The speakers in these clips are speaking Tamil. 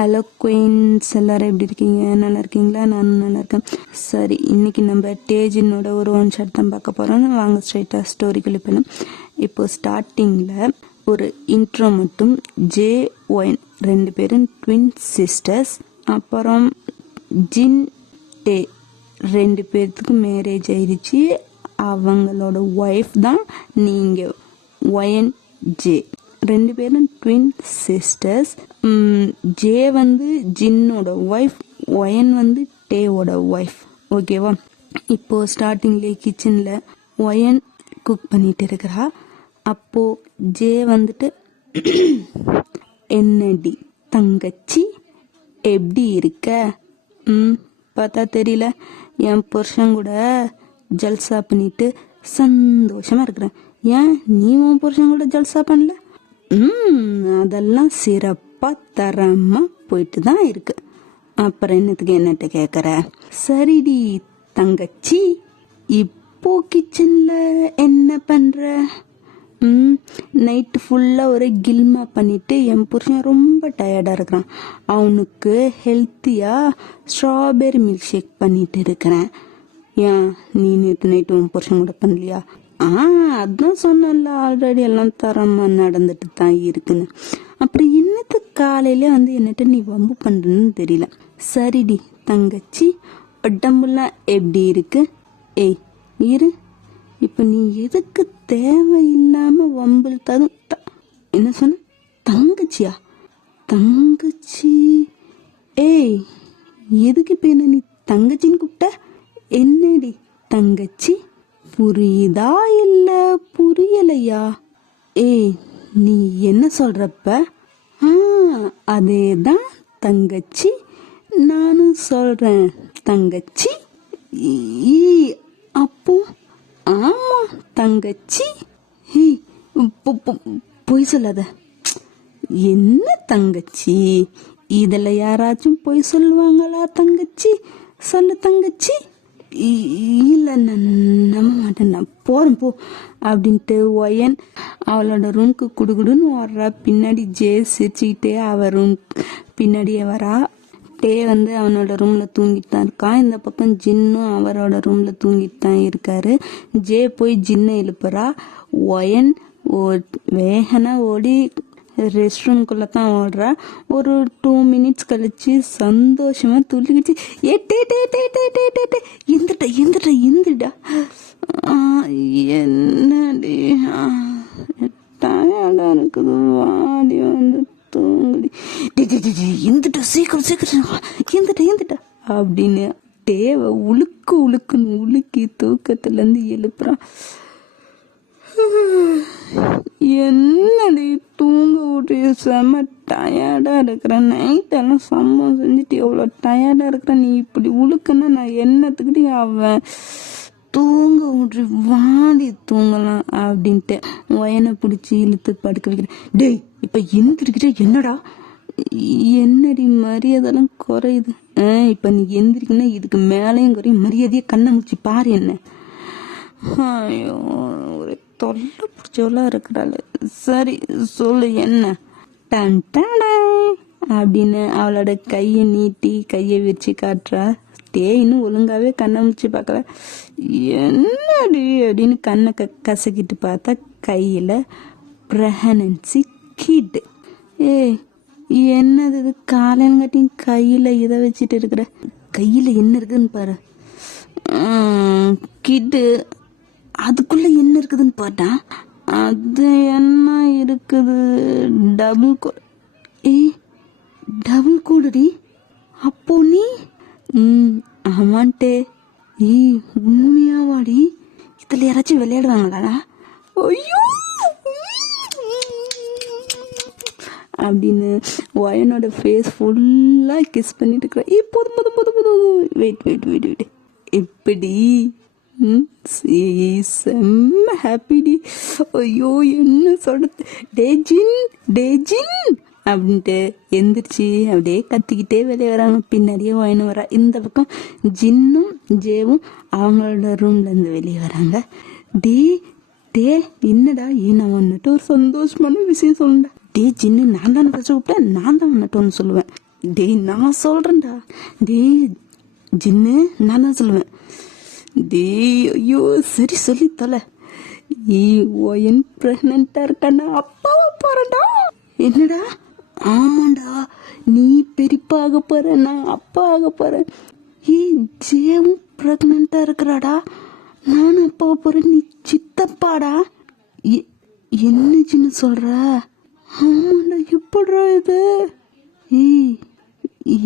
ஹலோ குயின்ஸ், எல்லோரும் எப்படி இருக்கீங்க? நல்லா இருக்கீங்களா? நானும் நல்லா இருக்கேன். சரி, இன்னைக்கு நம்ம டேஜினோட ஒரு ஒன் ஷாட் தான் பார்க்க போகிறோம். வாங்க ஸ்ட்ரைட்டாக ஸ்டோரிக்குள்ளே போகணும். இப்போது ஸ்டார்டிங்கில் ஒரு இன்ட்ரோ மட்டும். ஜே ஒயின் ரெண்டு பேரும் ட்வின் சிஸ்டர்ஸ். அப்புறம் ஜின் டே ரெண்டு பேர்த்துக்கு மேரேஜ் ஆயிடுச்சு. அவங்களோட ஒய்ஃப் தான் நீங்கள் ஒயன் ஜே. ரெண்டு பேரும் ட்வின் சிஸ்டர்ஸ். ஜே வந்து ஜின்னோட ஒய்ஃப், ஒயன் வந்து டேவோட ஒய்ஃப். ஓகேவா? இப்போது ஸ்டார்டிங்லேயே கிச்சனில் ஒயன் குக் பண்ணிட்டு இருக்கிறா. அப்போது ஜே வந்துட்டு என்னடி தங்கச்சி எப்படி இருக்க? பார்த்தா தெரியல, என் புருஷன் கூட ஜல்சா பண்ணிட்டு சந்தோஷமாக இருக்கிறேன். ஏன் நீ உன் புருஷன் கூட ஜல்சா பண்ணல? அதெல்லாம் சிறப்பாக தரமாக போயிட்டு தான் இருக்கு. அப்புறம் என்னத்துக்கு என்னட்ட கேட்குற? சரிடி தங்கச்சி, இப்போ கிச்சனில் என்ன பண்ணுற? நைட்டு ஃபுல்லாக ஒரு கில்மா பண்ணிட்டு என் புருஷன் ரொம்ப டயர்டாக இருக்கிறான். அவனுக்கு ஹெல்த்தியாக ஸ்ட்ராபெரி மில்க் ஷேக் பண்ணிட்டு இருக்கிறேன். ஏன் நீ நேற்று நைட்டு உன் புருஷன் கூட பண்ணலையா? அதான் சொன்னல, ஆல்ரெடி எல்லாம் தரமாக நடந்துட்டு தான் இருக்குன்னு. அப்புறம் என்னத்து காலையில வந்து என்னட்ட நீ வம்பு பண்ணுறன்னு தெரியல. சரிடி தங்கச்சி, உடம்புலாம் எப்படி இருக்கு? ஏய் இரு, இப்போ நீ எதுக்கு தேவையில்லாமல் வம்பு தரும்? என்ன சொன்ன? தங்கச்சியா? தங்கச்சி? ஏய் எதுக்கு இப்போ என்ன நீ தங்கச்சின்னு கூப்பிட்ட? என்னடி தங்கச்சி? புரியுதா இல்லை புரியலையா? ஏய் நீ என்ன சொல்றப்ப? அதே தான் தங்கச்சி, நானும் சொல்றேன் தங்கச்சி. அப்போ ஆமா தங்கச்சி. பொய் சொல்லாத. என்ன தங்கச்சி, இதில் யாராச்சும் பொய் சொல்லுவாங்களா தங்கச்சி? சொல்லு தங்கச்சி. இல்லை நான் நம்ப மாட்டேன், நான் போகிறேன் போ அப்படின்ட்டு ஒயன் அவளோட ரூமுக்கு குடுகுடுன்னு வர்றா. பின்னாடி ஜே சிரிச்சுக்கிட்டே அவள் ரூம் பின்னாடியே வரா. டே வந்து அவனோட ரூமில் தூங்கிட்டு தான் இருக்கான். இந்த பக்கம் ஜின்னும் அவரோட ரூமில் தூங்கிட்டு தான் இருக்காரு. ஜே போய் ஜின்னை எழுப்புறா. ஒயன் வேகனா ஓடி ரெஸ்ட் ரூம்குள்ளே தான் ஓடுறா. ஒரு 2 மினிட்ஸ் கழிச்சு சந்தோஷமாக துள்ளிக்கிச்சு, எந்திரிடா. என்னடி டயர்டாக இருக்குது, வாடி வந்து தூங்குடி. எந்திரிட்டா, சீக்கிரம் எந்திரிட்டா அப்படின்னு தேவை உழுக்குன்னு உலுக்கி தூக்கத்துலேருந்து எழுப்புறான். என்னடி தூங்க விட்டு செம்ம டயர்டாக இருக்கிறேன், நைட்டெல்லாம் சம்பவம் செஞ்சுட்டு எவ்வளோ டயர்டாக இருக்கிறேன், நீ இப்படி உழுக்குன்னா நான் என்னத்துக்கிட்டே அவன் தூங்க விட்டு வாடி தூங்கலாம் அப்படின்ட்டு ஒயனை பிடிச்சி இழுத்து படுக்க வைக்கிறேன். டேய் இப்போ எந்திரிக்கிட்டே என்னடா? என்னடி மரியாதைலாம் குறையுது. இப்போ நீ எந்திரிக்கன்னா இதுக்கு மேலேயும் குறையும். மரியாதையை கண்ணை முடிச்சு பாரு என்ன. ஐயோ ஒரு தொல்லை பிடிச்சவளா இருக்கிறாள். சரி சொல்லு என்ன? டன் அப்படின்னு அவளோட கையை நீட்டி கையை வச்சு காட்டுறா. இன்னும் ஒழுங்காவே கண்ணை முடிச்சு பார்க்கல. என்னடி அப்படின்னு கண்ணை கசக்கிட்டு பார்த்தா கையில் ப்ரெக்னன்சி கிட். என்னது இது? காலையங்காட்டியும் கையில் இதை வச்சுட்டு இருக்கிற. கையில் என்ன இருக்குதுன்னு பாரு. கிட்டு. அதுக்குள்ள என்ன இருக்குதுன்னு பார்த்தா அது என்ன இருக்குது? Double coat. டபுள் கோடுடி. அப்போ நீ ஆமான்ட்டே. உண்மையாவாடி? இதில் யாராச்சும் விளையாடுவாங்களா? ஐயோ அப்படின்னு ஒயனோட ஃபேஸ் ஃபுல்லாக கிஸ் பண்ணிட்டு இருக்கிற. போதும் வெயிட் எப்படி? செம்ம ஹாப்பிடி. ஐயோ என்ன சொல்றது? டேஜின் அப்படின்ட்டு எந்திரிச்சு அப்படியே கத்திக்கிட்டே வெளியே வராங்க. பின்னாடியே ஒயனு வரா. இந்த பக்கம் ஜின்னும் ஜேவும் அவங்களோட ரூம்லேருந்து வெளியே வராங்க. டே என்னடா, நான் வந்துட்டு ஒரு சந்தோஷமான விஷயம் சொல்லுண்டா. டே ஜின்னு, நான் தானே ஃபஸ்ட்டு கூப்பிட்டேன், நான் தான் வந்துட்டு ஒன்று சொல்லுவேன். டேய் நான் சொல்றேன்டா. டேய் ஜின்னு நான் தான் சொல்லுவேன். டேய் ஐயோ சரி சொல்லி தொலை. என் பிரெக்னண்டா இருக்கானா அப்பாவை போறேன்டா. என்னடா? ஆமாண்டா, நீ பெரியப்பா ஆக போற, நான் அப்பா ஆக போறேன். ஜேவும் பிரெக்னண்டா இருக்கிறாடா, நானும் அப்பாவை போறேன், நீ சித்தப்பாடா. என்ன சின்ன சொல்ற? ஆமாண்டா, எப்படா இது?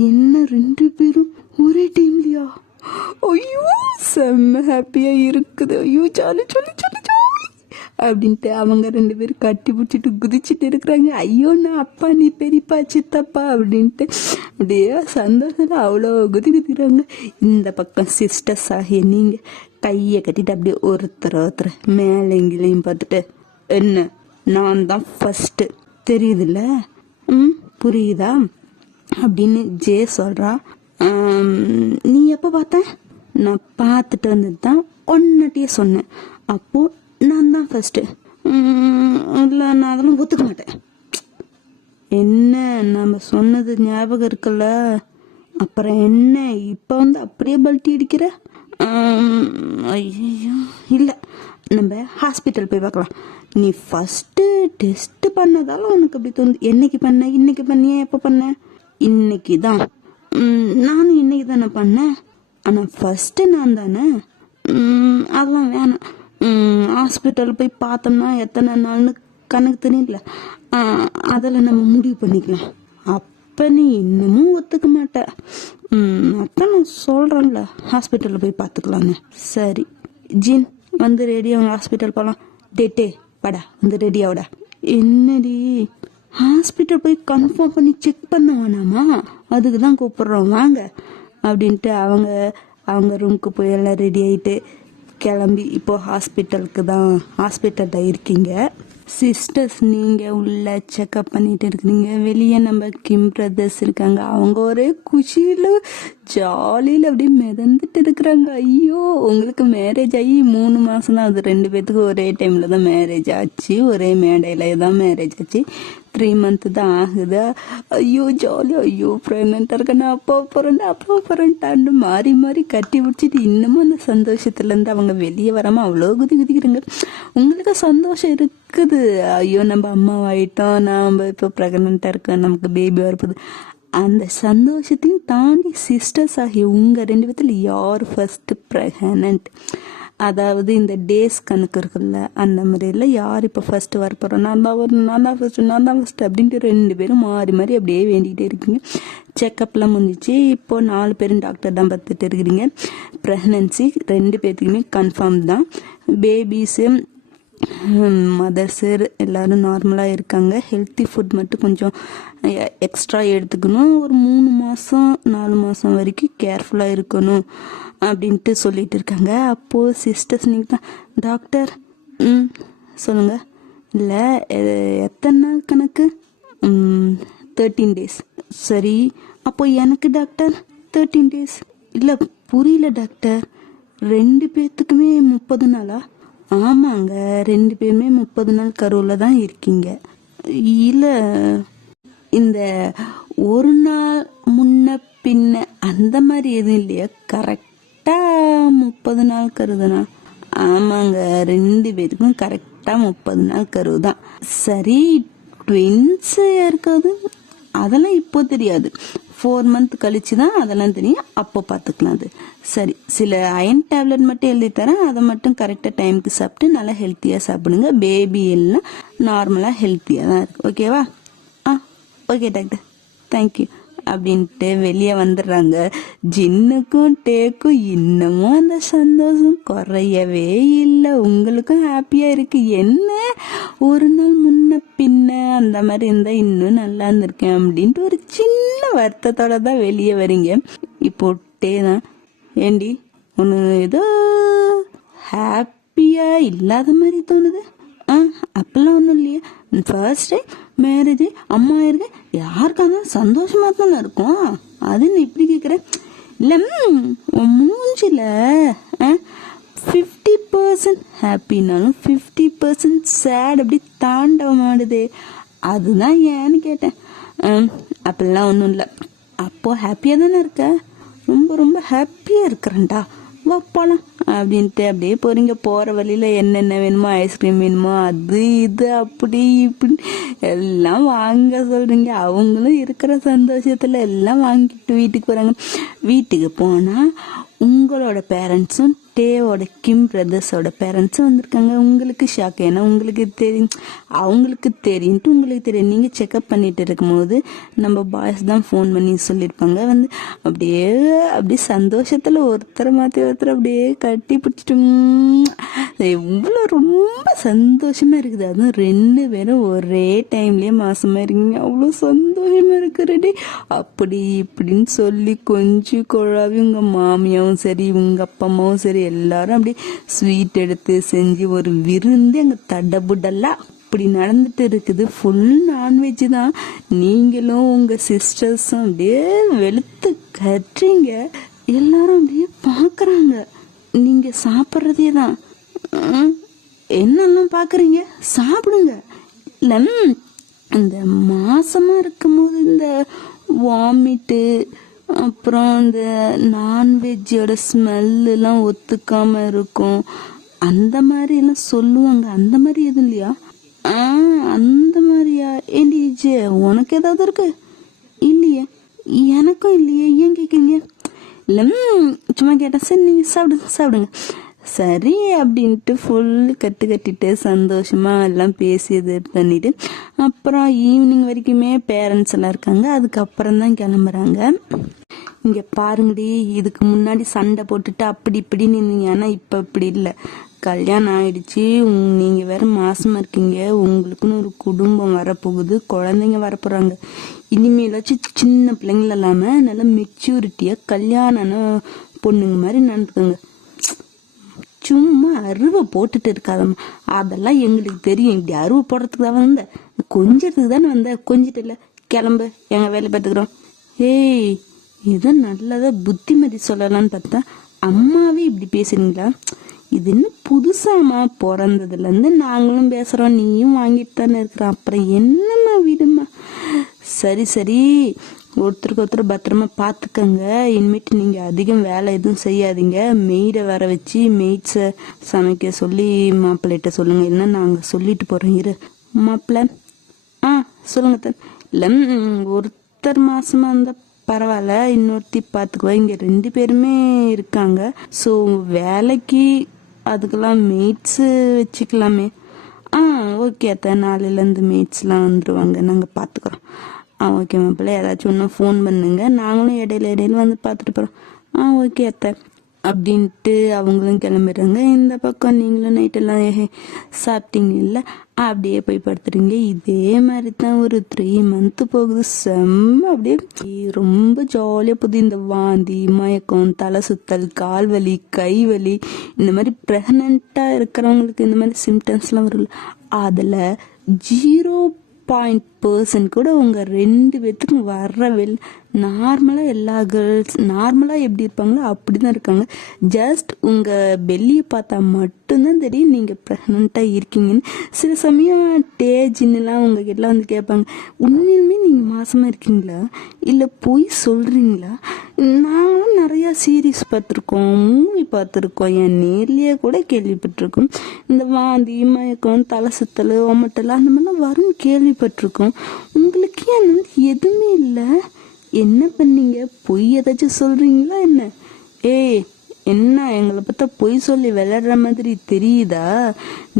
என்ன 2 பேரும் ஒரே டைம்லயா? ஐயோ செம்ம ஹாப்பியா இருக்குது. ஐயோ ஜாலி ஜாலி ஜாலி ஜாலி அப்படின்ட்டு அவங்க 2 பேரும் கட்டி பிடிச்சிட்டு குதிச்சுட்டு இருக்கிறாங்க. ஐயோ நான் அப்பா, நீ பெரியப்பா சித்தப்பா அப்படின்ட்டு அப்படியே சந்தோஷத்துல அவ்வளோ குதிக்கிறாங்க. இந்த பக்கம் சிஸ்டர்ஸ் ஆகிய நீங்க கையை கட்டிட்டு அப்படியே ஒருத்தர் மேலேங்கிலையும் பார்த்துட்டு, என்ன நான் தான் ஃபர்ஸ்ட் தெரியுதுல்ல, புரியுதா அப்படின்னு ஜே சொல்றா. நீ எப்போ பார்த்த? நான் பார்த்துட்டு வந்தது தான் ஒன்னட்டியே சொன்னேன். அப்போ நான் தான் ஃபர்ஸ்ட். இல்லை நான் அதெல்லாம் ஒத்துக்க மாட்டேன். என்ன நம்ம சொன்னது ஞாபகம் இருக்குல்ல, அப்புறம் என்ன இப்போ வந்து அப்படியே பல்ட்டி அடிக்கிற? ஐயோ இல்லை, நம்ம ஹாஸ்பிட்டல் போய் பார்க்கலாம். நீ ஃபஸ்ட்டு டெஸ்ட் பண்ணதால உனக்கு அப்படி தோணுது. என்னைக்கு பண்ண? இன்னைக்கு பண்ணியா? எப்போ பண்ண? இன்னைக்கு தான். நானும் இன்னைக்கு தானே பண்ணேன். ஆனால் ஃபஸ்ட்டு நான் தானே. அதெல்லாம் வேணாம். ஹாஸ்பிட்டல் போய் பார்த்தோம்னா எத்தனை நாள்னு கணக்கு தெரியல, அதில் நம்ம முடிவு பண்ணிக்கலாம். அப்போ நீ இன்னமும் ஒத்துக்க மாட்ட. அதான் நான் சொல்கிறேன்ல, ஹாஸ்பிட்டலில் போய் பார்த்துக்கலான்னு. சரி ஜின் வந்து ரெடியாக ஹாஸ்பிட்டல் போகலாம். டேட்டே வாடா, வந்து ரெடியாவிடா. என்னடி ஹாஸ்பிட்டல் போய் கன்ஃபார்ம் பண்ணி செக் பண்ண வேணாமா? அதுக்கு தான் கூப்பிட்றோம் வாங்க அப்படின்ட்டு அவங்க ரூமுக்கு போய் எல்லாம் ரெடி ஆகிட்டு கிளம்பி இப்போ ஹாஸ்பிட்டலில் இருக்கீங்க. சிஸ்டர்ஸ் நீங்கள் உள்ள செக்அப் பண்ணிட்டு இருக்கிறீங்க. வெளியே நம்ம கிம் பிரதர்ஸ் இருக்காங்க. அவங்க ஒரே குஷியில் ஜாலியில் அப்படியே மிதந்துட்டு இருக்கிறாங்க. ஐயோ உங்களுக்கு மேரேஜ் ஆகி 3 மாதம் தான். அது 2 பேத்துக்கு ஒரே டைமில் தான் மேரேஜ் ஆச்சு, ஒரே மேடையில் தான் மேரேஜ் ஆச்சு. 3 மந்த்து தான் ஆகுது. ஐயோ ஜாலி. ஐயோ ப்ரெக்னெண்ட்டாக இருக்கேன்னா அப்பா போகிறேன்ட்டான்னு மாறி மாறி கட்டி பிடிச்சிட்டு இன்னமும் அந்த சந்தோஷத்துலேருந்து அவங்க வெளியே வராமல் அவ்வளோ குதிக்கிறாங்க. உங்களுக்கு சந்தோஷம் இருக்குது. ஐயோ நம்ம அம்மாவாயிட்டோம், நாம் இப்போ ப்ரெக்னெண்ட்டாக இருக்கோம், நமக்கு பேபி வரப்போகுது. அந்த சந்தோஷத்தையும் தாண்டி சிஸ்டர்ஸ் ஆகிய உங்கள் 2 பேத்தில் யார் ஃபர்ஸ்ட் ப்ரெக்னென்ட், அதாவது இந்த டேஸ் கணக்கு இருக்குல்ல, அந்த முறையில் யார் இப்போ ஃபர்ஸ்ட் வரப்போகிறோம், நான் தான் ஃபர்ஸ்ட் அப்படின்ட்டு 2 பேரும் மாறி மாறி அப்படியே வேண்டிகிட்டே இருக்கீங்க. செக்கப்லாம் முடிஞ்சிச்சு. இப்போது 4 பேரும் டாக்டர் தான் பார்த்துட்டு இருக்கிறீங்க. ப்ரெக்னன்சி 2 பேர்த்துக்குமே கன்ஃபார்ம் தான். பேபிஸு மதர்ஸு எல்லோரும் நார்மலாக இருக்காங்க. ஹெல்த்தி ஃபுட் மட்டும் கொஞ்சம் எக்ஸ்ட்ரா எடுத்துக்கணும். ஒரு 3 மாதம் 4 மாதம் வரைக்கும் கேர்ஃபுல்லாக இருக்கணும் அப்படின்ட்டு சொல்லிட்டு இருக்காங்க. அப்போது சிஸ்டர்ஸ் நீங்கள் தான் டாக்டர் சொல்லுங்கள். இல்லை எத்தனை நாள் கணக்கு? 13 days. சரி அப்போ எனக்கு டாக்டர் 13 days. இல்லை புரியல டாக்டர், 2 பேர்த்துக்குமே 30 நாளா? ஆமாங்க, 2 பேருமே 30 நாள் கருவில் தான் இருக்கீங்க. இல்லை இந்த ஒரு நாள் முன்ன பின்ன அந்த மாதிரி எதுவும் இல்லையா? கரெக்டாக 30 நாள் கருதுனா? ஆமாங்க, 2 பேருக்கும் கரெக்டாக 30 நாள் கருவு தான். சரி ட்வின்ஸ் யாருக்காவது? அதெல்லாம் இப்போ தெரியாது, 4 month கழிச்சு தான் அதெல்லாம் தெரியும், அப்போ பார்த்துக்கலாம். அது சரி, சில அயன் டேப்லெட் மட்டும் எழுதி தரேன், அதை மட்டும் கரெக்டாக டைமுக்கு சாப்பிட்டு நல்லா ஹெல்த்தியாக சாப்பிடுங்க. பேபி எல்லாம் நார்மலாக ஹெல்த்தியாக தான் இருக்குது. ஓகேவா? ஓகே டாக்டர், தேங்க்யூ அப்படின்ட்டு வெளியே வந்துடுறாங்க. ஜின்னுக்கும் டேக்கும் இன்னமும் அந்த சந்தோஷம் குறையவே இல்லை. உங்களுக்கும் ஹாப்பியாக இருக்குது. என்ன ஒரு நாள் முன்ன பின்ன அந்த மாதிரி இருந்தால் இன்னும் நல்லா இருந்திருக்கேன் அப்படின்ட்டு ஒரு சின்ன வருத்தத்தோட தான் வெளியே வரீங்க. இப்போ டே தான், ஏண்டி ஒன்று ஏதோ ஹாப்பியாக இல்லாத மாதிரி தோணுது? அப்பெல்லாம் ஒன்றும் இல்லையா? ஃபர்ஸ்ட் டைம் மேரேஜ், அம்மா இருக்கு, யாருக்காக சந்தோஷமாக தானே இருக்கும். அது நீ இப்படி கேட்குற? இல்லை மூஞ்சில் 50% ஹாப்பினாலும் 50% சேட் அப்படி தாண்டவ மாடுது. அதுதான் ஏன்னு கேட்டேன். அப்படிலாம் ஒன்றும் இல்லை. அப்போ ஹாப்பியாக தானே இருக்க? ரொம்ப ரொம்ப ஹாப்பியாக இருக்கிறேன்டா, வா போகலாம் அப்படின்ட்டு அப்படியே போகிறீங்க. போகிற வழியில் என்னென்ன வேணுமோ, ஐஸ்கிரீம் வேணுமோ, அது இது அப்படி இப்படி எல்லாம் வாங்க சொல்கிறீங்க. அவங்களும் இருக்கிற சந்தோஷத்தில் எல்லாம் வாங்கிட்டு வீட்டுக்கு போகிறாங்க. வீட்டுக்கு போனால் உங்களோட பேரண்ட்ஸும் டேவோட கிம் பிரதர்ஸோட பேரண்ட்ஸும் வந்திருக்காங்க. உங்களுக்கு ஷாக், ஏன்னா உங்களுக்கு தெரியும், அவங்களுக்கு தெரியும்ட்டு உங்களுக்கு தெரியும். நீங்கள் செக்அப் பண்ணிட்டு இருக்கும்போது நம்ம பாய்ஸ் தான் ஃபோன் பண்ணி சொல்லியிருப்பாங்க. வந்து அப்படியே சந்தோஷத்தில் ஒருத்தரை மாற்றி ஒருத்தர் அப்படியே கட்டி பிடிச்சிட்டு எவ்வளோ ரொம்ப சந்தோஷமாக இருக்குது. அதுவும் 2 பேரும் ஒரே டைம்லேயே மாசமாக இருக்கீங்க, அவ்வளோ சந்தோஷமாக இருக்கிறடி. அப்படி இப்படின்னு சொல்லி கொஞ்சம் குழாவி உங்கள் மாமியாவும் சரி உங்கள் அப்பா அம்மாவும் சரி எல்லாரும் அப்படியே ஸ்வீட் எடுத்து செஞ்சு ஒரு விருந்து அங்கே தடபுடலாம் அப்படி நடந்துட்டு இருக்குது. ஃபுல் நான்வெஜ் தான். நீங்களும் உங்கள் சிஸ்டர்ஸும் அப்படியே வெளுத்து கட்டுறீங்க. எல்லாரும் அப்படியே பார்க்குறாங்க நீங்கள் சாப்பிட்றதே தான். என்னெல்லாம் பார்க்குறீங்க, சாப்பிடுங்க. இல்லை இந்த மாசமாக இருக்கும்போது இந்த வாமிட்டு அப்புறம் இந்த நான்வெஜ்ஜோட ஸ்மெல்லாம் ஒத்துக்காமல் இருக்கும், அந்த மாதிரிலாம் சொல்லுவாங்க. அந்த மாதிரி எதுவும் இல்லையா? அந்த மாதிரியா? ஏண்டி ஜே, உனக்கு ஏதாவது இருக்கு? இல்லையே, எனக்கும் இல்லையே, ஏன் கேட்குறீங்க? இல்லை சும்மா கேட்டேன். சரி நீங்கள் சாப்பிடுங்க. சரி அப்படின்ட்டு ஃபுல் கட்டிட்டு சந்தோஷமாக எல்லாம் பேசி இது பண்ணிட்டு அப்புறம் ஈவினிங் வரைக்குமே பேரண்ட்ஸ் எல்லாம் இருக்காங்க. அதுக்கப்புறம் தான் கிளம்புறாங்க. இங்கே பாருங்கடி, இதுக்கு முன்னாடி சண்டை போட்டுட்டு அப்படி இப்படின்னு இருந்தீங்க, ஆனால் இப்போ இப்படி இல்லை. கல்யாணம் ஆயிடுச்சு, நீங்கள் வேற மாசமாக இருக்கீங்க, உங்களுக்குன்னு ஒரு குடும்பம் வரப்போகுது, குழந்தைங்க வரப்போகிறாங்க. இனிமேலாச்சும் சின்ன பிள்ளைங்கள இல்லாமல் நல்லா மெச்சூரிட்டியாக கல்யாணம்னு பொண்ணுங்க மாதிரி நடந்துக்கோங்க. சும்மா அருவை போட்டுட்டு இருக்காதம்மா, அதெல்லாம் எங்களுக்கு தெரியும். இப்படி அருவை போடுறதுக்கு தான் வந்த, கொஞ்சத்துக்கு தானே வந்த, கொஞ்சிட்டு இல்லை, கிளம்பு, எங்கள் வேலை பார்த்துக்குறோம். ஏய், இதை நல்லதா புத்திமதி சொல்லலான்னு பார்த்தா அம்மாவே இப்படி பேசுறீங்களா? இது இன்னும் புதுசாம்மா, பிறந்ததுலேருந்து நாங்களும் பேசுகிறோம், நீயும் வாங்கிட்டு தானே இருக்கிறோம், அப்புறம் என்னம்மா விடுமா. சரி ஒருத்தருக்கு ஒருத்தர் பத்திரமா பார்த்துக்கங்க. இனிமேட்டு நீங்கள் அதிகம் வேலை எதுவும் செய்யாதீங்க. மெய்டை வர வச்சு மெய்ட்ஸை சமைக்க சொல்லி மாப்பிள்ளைகிட்ட சொல்லுங்கள், இல்லைன்னா நாங்கள் சொல்லிட்டு போகிறோம். இரு மாப்பிள்ளை. சொல்லுங்க தன். இல்லை ஒருத்தர் மாசமாக இருந்தால் பரவாயில்ல, இன்னொருத்தி பார்த்துக்குவா. இங்கே 2 பேருமே இருக்காங்க. ஸோ வேலைக்கு அதுக்கெல்லாம் மெய்ட்ஸு வச்சுக்கலாமே. ஓகே அத்தை, நாளையிலேருந்து மெய்ட்ஸ்லாம் வந்துடுவாங்க, நாங்கள் பார்த்துக்குறோம். ஓகே மாப்பிள்ளை, ஏதாச்சும் ஒன்று ஃபோன் பண்ணுங்க, நாங்களும் இடையில வந்து பார்த்துட்டு போகிறோம். ஓகே அத்தை அப்படின்ட்டு அவங்களும் கிளம்பிடுறாங்க. இந்த பக்கம் நீங்களும் நைட்டெல்லாம் சாப்பிட்டீங்க இல்லை, அப்படியே போய் படுத்துறீங்க. இதே மாதிரி தான் ஒரு 3 மந்த் போகுது. செம்ம அப்படியே ரொம்ப ஜாலியாக போகுது. இந்த வாந்தி, மயக்கம், தலை சுத்தல், கால் வலி, கை வலி, இந்த மாதிரி ப்ரெக்னெண்ட்டாக இருக்கிறவங்களுக்கு இந்த மாதிரி சிம்டம்ஸ்லாம் வரும்ல, அதில் 0.% கூட உங்கள் 2 பேர்த்துக்கும் வரவில்லை. நார்மலாக எல்லா கேர்ள்ஸ் நார்மலாக எப்படி இருப்பாங்களோ அப்படி தான் இருக்காங்க. ஜஸ்ட் உங்கள் பெல்லியை பார்த்தா மட்டும்தான் தெரியும் நீங்கள் ப்ரெக்னெண்ட்டாக இருக்கீங்கன்னு. சில சமயம் டேஜின்னுலாம் உங்ககிட்டலாம் வந்து கேட்பாங்க, உண்மையுமே நீங்கள் மாசமாக இருக்கீங்களா இல்லை பொய் சொல்கிறீங்களா? நானும் நிறையா சீரீஸ் பார்த்துருக்கோம், மூவி பார்த்துருக்கோம், என் நேர்லேயே கூட கேள்விப்பட்டிருக்கோம். இந்த வாந்தி, மயக்கம், தலை சுத்தல், ஒமட்டல் அந்த மாதிரிலாம் வரும் கேள்விப்பட்டிருக்கோம். உங்களுக்கு ஏன் அந்த மாதிரி எதுவுமே இல்லை? என்ன பண்ணீங்க? பொய் ஏதாச்சும் சொல்கிறீங்களா என்ன? என்ன எங்களை பார்த்தா பொய் சொல்லி விளையாடுற மாதிரி தெரியுதா?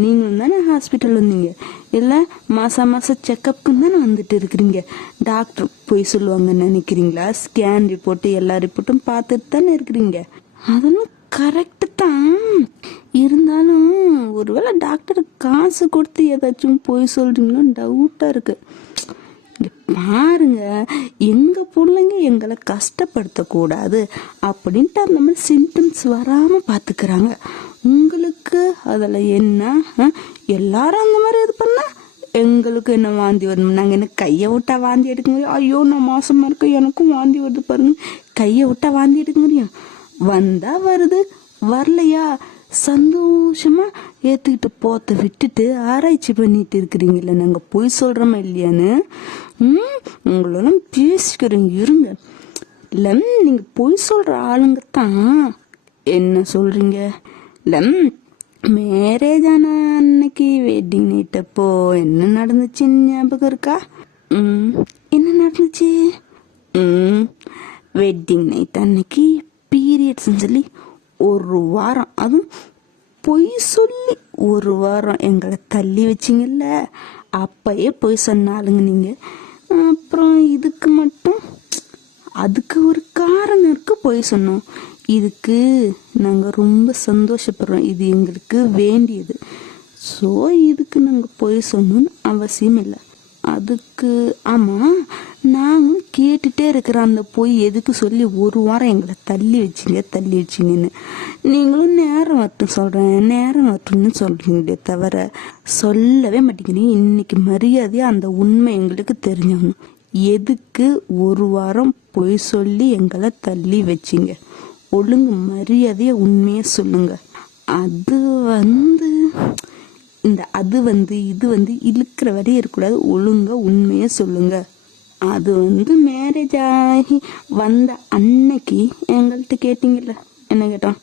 நீங்களும் தானே ஹாஸ்பிட்டல் வந்தீங்க, இல்லை மாதம் செக்கப்புக்கு தானே வந்துட்டு இருக்கிறீங்க. டாக்டர் பொய் சொல்லுவாங்கன்னு நினைக்கிறீங்களா? ஸ்கேன் ரிப்போர்ட்டு எல்லா ரிப்போர்ட்டும் பார்த்துட்டு தானே இருக்கிறீங்க. அதெல்லாம் கரெக்டு தான். இருந்தாலும் ஒருவேளை டாக்டருக்கு காசு கொடுத்து ஏதாச்சும் பொய் சொல்கிறீங்களோன்னு டவுட்டாக இருக்குது. பாருங்க, எங்க பிள்ளைங்க எங்களை கஷ்டப்படுத்தக்கூடாது அப்படின்ட்டு அந்த மாதிரி சிம்டம்ஸ் வராம பாத்துக்கிறாங்க. உங்களுக்கு அதில் என்ன? எல்லாரும் அந்த மாதிரி இது பண்ணா எங்களுக்கு என்ன வாந்தி வரணும்? நாங்கள் என்ன கையை விட்டா வாந்தி எடுக்க முடியும்? ஐயோ நான் மாசமா இருக்கேன், எனக்கும் வாந்தி வருது பாருங்க. கையை விட்டா வாந்தி எடுக்க முடியும்? வந்தா வருது, வரலையா சந்தோஷமா ஏத்துக்கிட்டு போத்த விட்டுட்டு ஆராய்ச்சி பண்ணிட்டு இருக்கிறீங்கல்ல, நாங்க பொய் சொல்றோமா இல்லையான்னு. உங்களெல்லாம் பேசிக்கிறோம் இருங்க. லம் நீங்க பொய் சொல்ற ஆளுங்க தான். என்ன சொல்றீங்க? லம் மேரேஜ் ஆன அன்னைக்கு வெட்டிங் நைட் அப்போ என்ன நடந்துச்சுன்னு ஞாபகம் இருக்கா? என்ன நடந்துச்சு? வெட்டிங் நைட் அன்னைக்கு பீரியட்ஸ்ன்னு சொல்லி ஒரு வாரம், அதுவும் பொய் சொல்லி ஒரு வாரம் எங்களை தள்ளி வச்சிங்கல்ல, அப்பயே பொய் சொன்னாலுங்க நீங்க. அப்புறம் இதுக்கு மட்டும் அதுக்கு ஒரு காரணம் இருக்கு பொய் சொன்னோம். இதுக்கு நாங்கள் ரொம்ப சந்தோஷப்படுறோம், இது எங்களுக்கு வேண்டியது. ஸோ இதுக்கு நாங்கள் பொய் சொன்னோன்னு அவசியம் இல்லை. அதுக்கு ஆமாம், நாங்களும் கேட்டுட்டே இருக்கிற அந்த பொய் எதுக்கு சொல்லி ஒரு வாரம் எங்களை தள்ளி வச்சிங்கன்னு. நீங்களும் நேரம் வரட்டும் சொல்கிறேன், நேரம் வரட்டும்னு சொல்கிறீங்களே தவிர சொல்லவே மாட்டேங்கிறீங்க. இன்னைக்கு மரியாதையாக அந்த உண்மை எங்களுக்கு தெரிஞ்சாகணும். எதுக்கு ஒரு வாரம் பொய் சொல்லி எங்களை தள்ளி வச்சிங்க? ஒழுங்கு மரியாதையை உண்மையை சொல்லுங்க. அது வந்து இது இழுக்கிற வரையும் இருக்கக்கூடாது. ஒழுங்கா உண்மையை சொல்லுங்க. அது மேரேஜ் ஆகி வந்த அன்னைக்கு எங்கள்கிட்ட கேட்டீங்கல்ல, என்ன கேட்டோம்?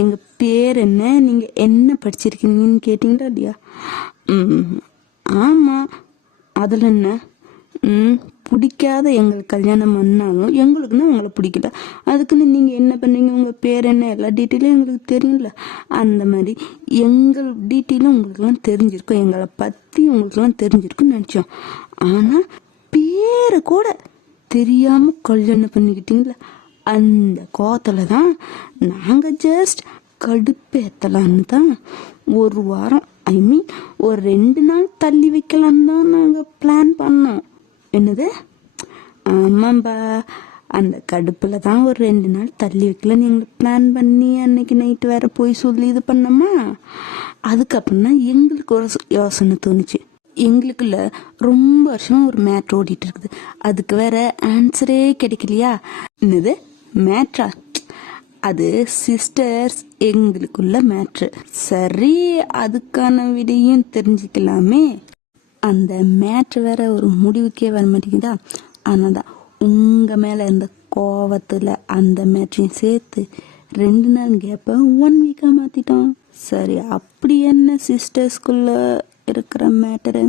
எங்கள் பேர் என்ன, நீங்கள் என்ன படிச்சிருக்கீங்கன்னு கேட்டீங்களா இல்லையா? ஆமாம், அதில் என்ன? பிடிக்காத எங்களுக்கு கல்யாணம் பண்ணாலும் எங்களுக்குன்னா உங்களை பிடிக்கல, அதுக்குன்னு நீங்கள் என்ன பண்ணீங்க, உங்கள் பேர் என்ன, எல்லா டீட்டெயிலும் எங்களுக்கு தெரியும்ல. அந்த மாதிரி எங்கள் டீட்டெயிலும் உங்களுக்குலாம் தெரிஞ்சிருக்கும், எங்களை பற்றி உங்களுக்குலாம் தெரிஞ்சிருக்குன்னு நினச்சோம். ஆனால் பேரை கூட தெரியாமல் கல்யாணம் பண்ணிக்கிட்டீங்களா, அந்த கோத்தில் தான் நாங்கள் ஜஸ்ட் கடுப்பேற்றலான்னு தான் ஒரு வாரம், ஒரு 2 நாள் தள்ளி வைக்கலான்னு தான் நாங்கள் பிளான் பண்ணோம். என்னது? ஆமாம்பா, அந்த கடுப்பில் தான் ஒரு 2 நாள் தள்ளி வைக்கலான்னு எங்களுக்கு பிளான் பண்ணி அன்னைக்கு நைட்டு வேற போய் சொல்லி இது பண்ணோமா. அதுக்கப்புறம் தான் எங்களுக்கு ஒரு யோசனை தோணுச்சு. எங்களுக்குள்ள ரொம்ப வருஷமா ஒரு மேட்ரு ஓடிட்டு இருக்குது, அதுக்கு வேற ஆன்சரே கிடைக்கலையா. என்னது மேட்ரா? அது சிஸ்டர்ஸ் எங்களுக்குள்ள மேட்ரு. சரி, அதுக்கான விடையும் தெரிஞ்சுக்கலாமே. அந்த மேட்ரு வேற ஒரு முடிவுக்கே வர மாட்டேங்குதா. ஆனால் தான் உங்கள் மேலே இருந்த கோவத்தில் அந்த மேட்ரையும் சேர்த்து 2 நாள் கேப்பை 1 வீக்காக மாற்றிட்டோம். சரி, அப்படி என்ன சிஸ்டர்ஸ்குள்ள இருக்கிற மேட்டரு?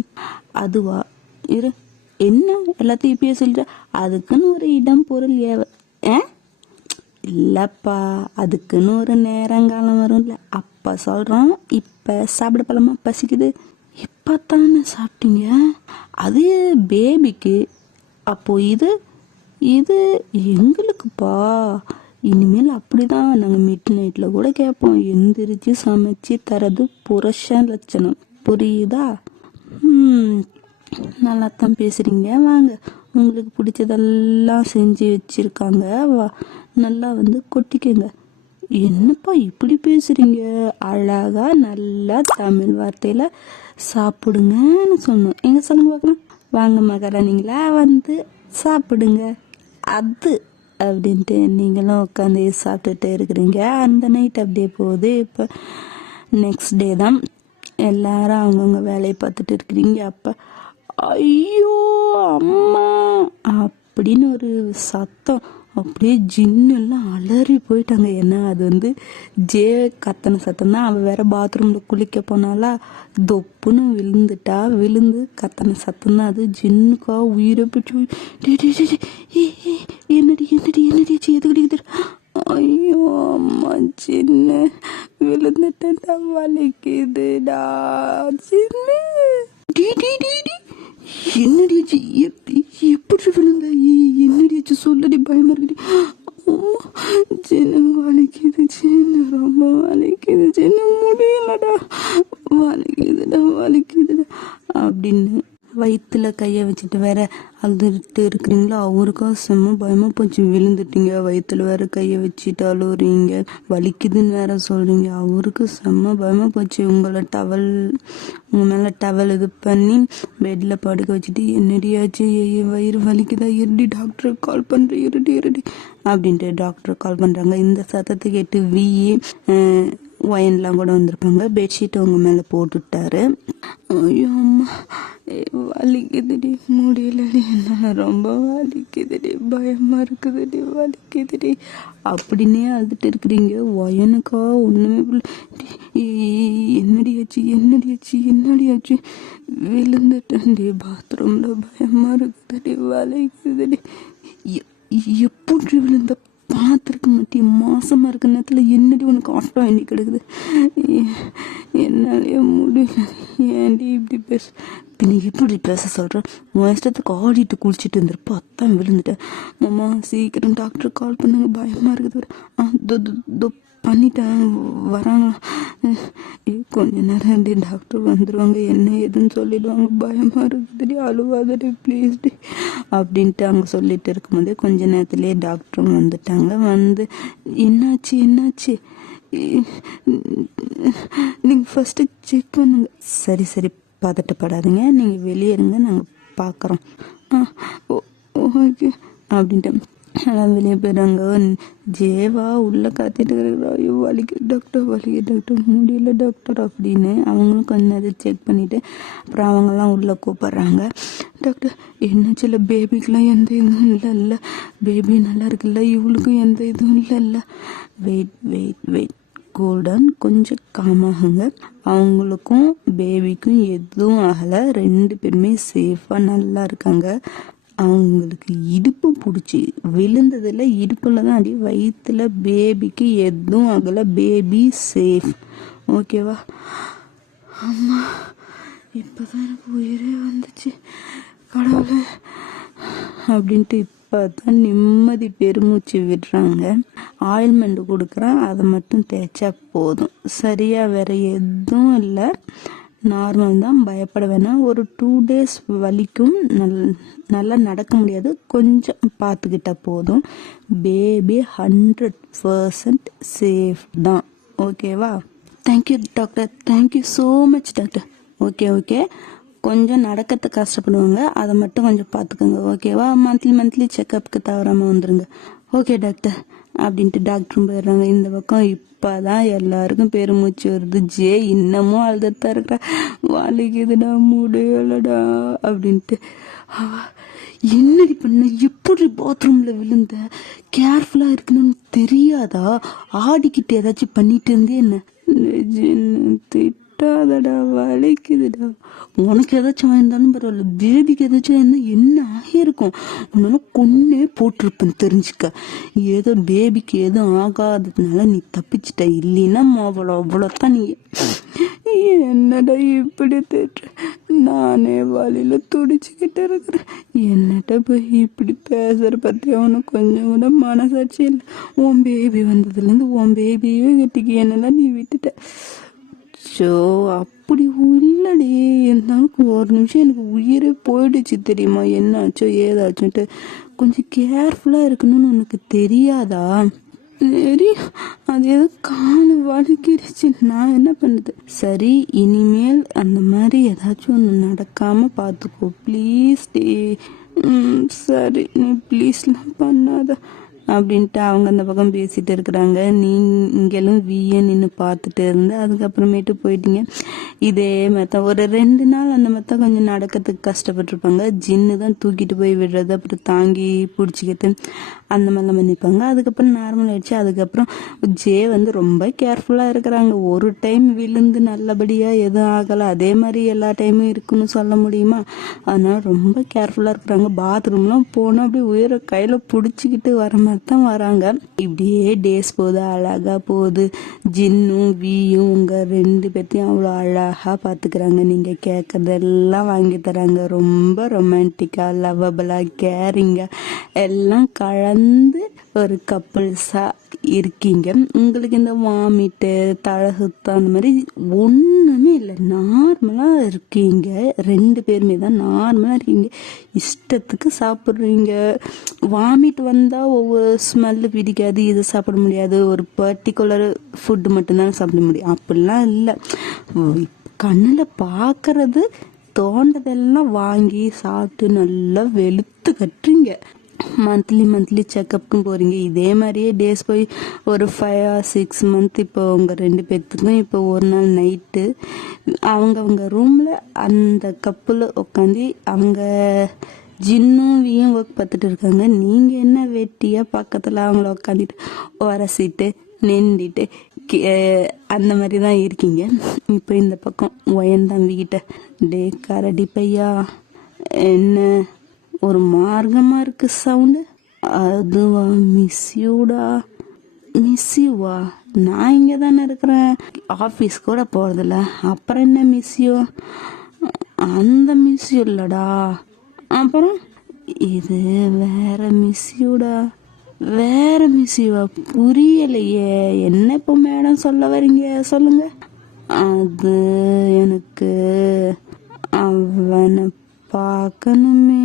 அதுவா? என்ன எல்லாத்தையும் இப்பயே சொல்லிட்டு, அதுக்குன்னு ஒரு இடம் பொருள் இல்லைப்பா, அதுக்குன்னு ஒரு நேரங்காலம் வரும்ல, அப்போ சொல்கிறோம். இப்போ சாப்பிட பழமா பசிக்குது, இப்போ தானே சாப்பிட்டீங்க, அது பேபிக்கு. அப்போ இது எங்களுக்குப்பா. இனிமேல் அப்படிதான் நாங்கள் மிட் நைட்டில் கூட கேட்போம். எந்திரிச்சு சமைச்சு தரது புருஷன் லட்சணம், புரியுதா? நல்லா தான் பேசுகிறீங்க. வாங்க, உங்களுக்கு பிடிச்சதெல்லாம் செஞ்சு வச்சுருக்காங்க, நல்லா கொட்டிக்கங்க. என்னப்பா இப்படி பேசுகிறீங்க? அழகா நல்லா தமிழ் வார்த்தையில் சாப்பிடுங்கன்னு சொன்னோம். எங்கே சொல்லுங்க பார்க்கலாம். வாங்க மகாராணிங்களா, சாப்பிடுங்க அது அப்படின்ட்டு நீங்களும் உட்காந்து சாப்பிட்டுட்டு இருக்கிறீங்க. அந்த நைட் அப்படியே போகுது. இப்போ நெக்ஸ்ட் டே தான் எல்லாரும் அவங்கவுங்க வேலையை பார்த்துட்டு இருக்கிறீங்க. அப்போ ஐயோ அம்மா அப்படின்னு ஒரு சத்தம், அப்படியே ஜின்னெல்லாம் அலறி போயிட்டாங்க. ஏன்னா அது ஜே கத்தனை சத்தம் தான். அவள் வேற பாத்ரூமில் குளிக்க போனாலா, தொப்புன்னு விழுந்து கத்தனை சத்தம் தான் அது. ஜின்னுக்கா உயிரை பிடிச்சி என்னடி எது கிடைக்குது? ஐயோ அம்மா, சின்ன விழுந்துட்டா, வலிக்குதுடா சின்ன. என்னடிச்சு எப்படி விழுந்த? என்னடிச்சு சொல்லடி, பயமா இருக்குடி. சின்ன வலிக்குது, சின்ன ரொம்ப வலிக்குது, சின்ன முடியலடா, வலிக்குதுடா அப்படின்னு வயிற்றுல கையை வச்சுட்டு வேற அழுதுட்டு இருக்கிறீங்களா? அவருக்கும் செம்ம பயமா போச்சு. விழுந்துட்டீங்க, வயிற்றுல வேற கையை வச்சுட்டு அழுவுறீங்க, வலிக்குதுன்னு வேற சொல்றீங்க. அவருக்கு செம்ம பயமா போச்சு. உங்க மேல டவல் இது பண்ணி பெட்ல படுக்க வச்சுட்டு, என்னடியாச்சு, வயிறு வலிக்குதா, இருடி டாக்டரை கால் பண்றேன், இருடி அப்படின்ட்டு டாக்டர் கால் பண்றாங்க. இந்த சத்தத்தை கேட்டு ஒயன்லாம் கூட வந்திருப்பாங்க. பெட்ஷீட் அவங்க மேலே போட்டுவிட்டாரு. ஐயோ அம்மா வலிக்குதுடி, முடியலடி, என்னால் ரொம்ப வலிக்குதுடி, பயமாக இருக்குதுடி, வலிக்குதுடி அப்படின்னே அழுதுட்டு இருக்கிறீங்க. ஒயனுக்கா ஒன்றுமே என்னடியாச்சு விழுந்துட்டேன்டி பாத்ரூமில், பயமாக இருக்குதுடி, வலிக்குதுடி. எப்படி விழுந்த பார்த்துருக்க மாட்டேன். மாசமாக இருக்க நேரத்தில் என்னடி உனக்கு ஆட்டம் எண்ணி கிடக்குது, என்னாலே முடியல. ஏன்டி இப்படி பேச, பின்ன எப்படி பேச சொல்கிறேன்? உன் இஷ்டத்துக்கு ஆடிட்டு குளிச்சுட்டு இருந்திருப்பா, அத்தான் விழுந்துட்டேன். மாமா சீக்கிரம் டாக்டர் கால் பண்ணுங்க, பயமாக இருக்குது. பண்ணிட்டேன், வராங்க. கொஞ்ச நேரம் டாக்டர் வந்துடுவாங்க, என்ன ஏதுன்னு சொல்லிடுவாங்க, பயமாக இருக்குதுடி, அழுவாதடி ப்ளீஸ்டி அப்படின்ட்டு அவங்க சொல்லிட்டு இருக்கும்போதே கொஞ்ச நேரத்துலேயே டாக்டரும் வந்துட்டாங்க. வந்து என்னாச்சு நீங்கள் ஃபஸ்ட்டு செக் பண்ணுங்க. சரி பதட்டப்படாதீங்க, நீங்கள் வெளியே இருங்க, நாங்கள் பார்க்குறோம். ஓகே அப்படின்ட்டு எல்லாம் வெளியே போயிடுறாங்க. ஜேவா உள்ளே காத்திட்டு இருக்கிறா. ஐயோ வலிக்கு டாக்டர் முடியல டாக்டர் அப்படின்னு அவங்களும் கொஞ்ச நேரம் செக் பண்ணிவிட்டு அப்புறம் அவங்கெல்லாம் உள்ளே கூப்பிட்றாங்க. டாக்டர் என்னாச்சுல, பேபிக்கெலாம் எந்த இதுவும் இல்லைல்ல, பேபி நல்லா இருக்குல்ல, இவளுக்கும் எந்த இதுவும் இல்லைல்ல. வெயிட் கூல்டன், கொஞ்சம் காமாகுங்க. அவங்களுக்கும் பேபிக்கும் எதுவும் ஆகலை, 2 பேருமே சேஃபாக நல்லா இருக்காங்க. அவங்களுக்கு இடுப்பு பிடிச்சி விழுந்ததில் இடுப்பில் தான் அடி, வயிற்றுல பேபிக்கு எதுவும் ஆகலை, பேபி சேஃப். ஓகேவா? அம்மா இப்போ தான் எனக்கு உயிரே வந்துச்சு கடவுளே அப்படின்ட்டு இப்போ தான் நிம்மதி பெருமூச்சு விடுறாங்க. ஆயில்மெண்ட் கொடுக்குறேன், அதை மட்டும் தேய்ச்சா போதும், சரியாக வேற எதுவும் இல்லை, நார்மல் தான், பயப்பட வேணாம். ஒரு 2 days வலிக்கும், நல்லா நடக்க முடியாது, கொஞ்சம் பார்த்துக்கிட்டா போதும். பேபி 100% சேஃப் தான். ஓகேவா? Thank you doctor, thank you so much doctor. Okay கொஞ்சம் நடக்கிறதுக்கு கஷ்டப்படுவாங்க, அதை மட்டும் கொஞ்சம் பார்த்துக்கோங்க. ஓகேவா? மந்த்லி செக்கப்புக்கு தவறாமல் வந்துடுங்க. ஓகே டாக்டர் அப்படின்ட்டு டாக்டரும் போயிடுறாங்க. இந்த பக்கம் இப்போதான் எல்லாருக்கும் பெருமூச்சு வருது. ஜே இன்னமும் அழுதுதான் இருக்கிறா, வலிக்குதுடா, முடியலடா அப்படின்ட்டு. என்னடி பண்ண, எப்படி பாத்ரூமில் விழுந்த, கேர்ஃபுல்லாக இருக்கணும்னு தெரியாதா? ஆடிக்கிட்டு ஏதாச்சும் பண்ணிட்டு இருந்தே என்ன? திட்டாதடா, வலிக்குதுடா. உனக்கு ஏதாச்சும் ஆயிருந்தாலும் பரவாயில்ல, பேபிக்கு ஏதாச்சும் இருந்தால் என்ன ஆகியிருக்கும், உன்னால கொன்னே போட்டிருப்பேன் தெரிஞ்சுக்க. ஏதோ பேபிக்கு எதுவும் ஆகாததுனால நீ தப்பிச்சிட்ட, இல்லைன்னா அவ்வளோதான். நீ என்னடா இப்படி திட்டுற, நானே வழியில் துடிச்சுக்கிட்டு இருக்கிறேன். என்னட்ட போய் இப்படி பேசுகிற பற்றி அவனுக்கு கொஞ்சம் கூட மனசாட்சி இல்லை. உன் பேபி வந்ததுலேருந்து உன் பேபியே கட்டிக்கு என்னெல்லாம் நீ விட்டுட்ட. ஸோ அப்படி இல்லடி, இருந்தாலும் ஒரு நிமிஷம் எனக்கு உயிரே போயிடுச்சு தெரியுமா, என்னாச்சோ ஏதாச்சுன்ட்டு. கொஞ்சம் கேர்ஃபுல்லாக இருக்கணும்னு உனக்கு தெரியாதா? சரி, அது ஏதோ காலு வலிக்கிடுச்சு, நான் என்ன பண்ணுது. சரி, இனிமேல் அந்த மாதிரி ஏதாச்சும் ஒன்று நடக்காமல் பார்த்துக்கோ ப்ளீஸ் டே. சரி, நீ ப்ளீஸ்லாம் பண்ணாத அப்படின்ட்டு அவங்க அந்த பக்கம் பேசிட்டு இருக்கிறாங்க. நீங்களும் விஏ நின்று பார்த்துட்டு இருந்து அதுக்கப்புறமேட்டு போயிட்டீங்க. இதே மாதிரி ஒரு 2 நாள் அந்த மாதிரி தான் கொஞ்சம் நடக்கிறதுக்கு கஷ்டப்பட்டுருப்பாங்க. ஜின்னு தான் தூக்கிட்டு போய் விடுறது, அப்புறம் தாங்கி பிடிச்சிக்கிட்டு அந்த மாதிரிலாம் பண்ணியிருப்பாங்க. அதுக்கப்புறம் நார்மல் ஆயிடுச்சு. அதுக்கப்புறம் ஜே வந்து ரொம்ப கேர்ஃபுல்லாக இருக்கிறாங்க. ஒரு டைம் விழுந்து நல்லபடியாக எதுவும் ஆகலை, அதே மாதிரி எல்லா டைமும் இருக்குன்னு சொல்ல முடியுமா? அதனால ரொம்ப கேர்ஃபுல்லாக இருக்கிறாங்க. பாத்ரூம்லாம் போனால் அப்படியே உயிரை கையில் பிடிச்சிக்கிட்டு வர மாதிரி தான் வராங்க. இப்படியே டேஸ் போகுது, அழகாக போகுது. ஜின்னும் வியும் உங்கள் 2 பேர்த்தையும் அவ்வளோ அழகாக பார்த்துக்கிறாங்க. நீங்கள் கேட்குறதெல்லாம் வாங்கி தராங்க. ரொம்ப ரொமான்டிக்காக, லவ்வபிளாக, கேரிங்காக எல்லாம் கலந்து ஒரு கப்புள்ஸாக இருக்கீங்க. உங்களுக்கு இந்த வாமிட்டு, தலை சுத்தம் அந்த மாதிரி ஒன்றுமே இல்லை, நார்மலாக இருக்கீங்க. 2 பேருமே தான் நார்மலாக இருக்கீங்க. இஷ்டத்துக்கு சாப்பிட்றீங்க. வாமிட் வந்தால் ஒவ்வொரு ஸ்மெல்லு பிடிக்காது, இது சாப்பிட முடியாது, ஒரு பர்டிகுலர் ஃபுட்டு மட்டும்தான் சாப்பிட முடியும், அப்படிலாம் இல்லை. கண்ணில் பார்க்கறது தோண்டதெல்லாம் வாங்கி சாப்பிட்டு நல்லா வெளுத்து கட்டுறீங்க. மந்த்லி செக்கப்புக்கும் போகிறீங்க. இதே மாதிரியே டேஸ் போய் ஒரு 5 or 6 month. இப்போ உங்கள் 2 பேர்த்துக்கும் இப்போ ஒரு நாள் நைட்டு அவங்க ரூமில் அந்த கப்பில் உட்காந்து அவங்க ஜின்னும் வியும் ஒர்க் பார்த்துட்டு இருக்காங்க. நீங்கள் என்ன வெட்டியாக பக்கத்தில் அவங்கள உட்காந்துட்டு உரசிட்டு நின்றுட்டு அந்த மாதிரி தான் இருக்கீங்க. இப்போ இந்த பக்கம் ஒயன்தான் வீட்டை டே கரடி பையா என்ன ஒரு மார்க்கமாக இருக்கு சவுண்டு. அதுவா மிஸ்யூடா? மிஸ்யூவா? நான் இங்கே தானே இருக்கிறேன், ஆஃபீஸ் கூட போகிறதில்ல, அப்புறம் என்ன மிஸ்யூ? அந்த மிஸ்யூ இல்லைடா, அப்புறம் இது வேற மிஸ்யூடா. வேற மிஸ்யூவா? புரியலையே, என்ன இப்போ மேடம் சொல்ல வரீங்க சொல்லுங்க. அது எனக்கு அவனை பார்க்கணுமே.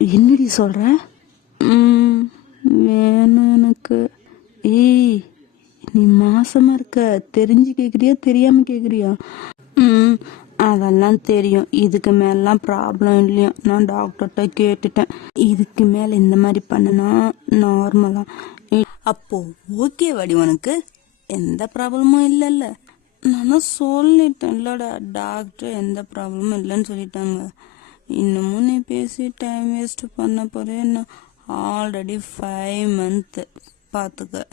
என்னடி சொல்ற? வேணும் எனக்கு. ஏய், நீ மாசமா இருக்க, தெரிஞ்சு கேக்குறியா தெரியாம கேக்குறியா? அதெல்லாம் தெரியும். இதுக்கு மேலாம் ப்ராப்ளம் இல்லையா? நான் டாக்டர்கிட்ட கேட்டுட்டேன். இதுக்கு மேல இந்த மாதிரி பண்ணனா நார்மலா. அப்போ ஓகே வாடி, உனக்கு எந்த ப்ராப்ளமும் இல்லைல்ல? நான் சொல்லிட்டேன் இல்லடா, டாக்டர் எந்த ப்ராப்ளமும் இல்லைன்னு சொல்லிட்டாங்க. இன்னமும் நீ பேசி டைம் வேஸ்ட் பண்ண போறேன். ஆல்ரெடி 5 month பார்த்துக்க.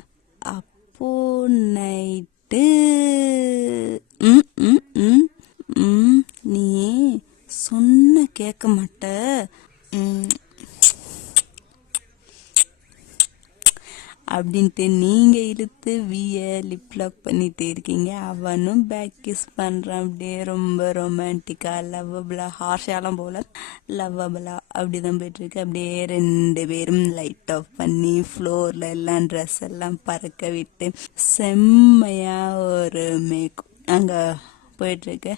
அப்போ நைட்டு நீ சொன்ன கேட்க மாட்ட. அப்படின்ட்டு நீங்க இழுத்து லிப் லாக் பண்ணிட்டு இருக்கீங்க. அவனும் பேக் கிஸ் பண்றான். அப்படியே ரொம்ப ரொமான்டிக்கா லவ்வபிளா, ஹார்ஷாலாம் போல லவ்வபிளா அப்படிதான் போயிட்டு இருக்கு. அப்படியே 2 பேரும் லைட் ஆஃப் பண்ணி ஃப்ளோர்ல எல்லாம் ட்ரெஸ் எல்லாம் பறக்க விட்டு செம்மையா ஒரு மேக் அங்க போயிட்டு இருக்கு.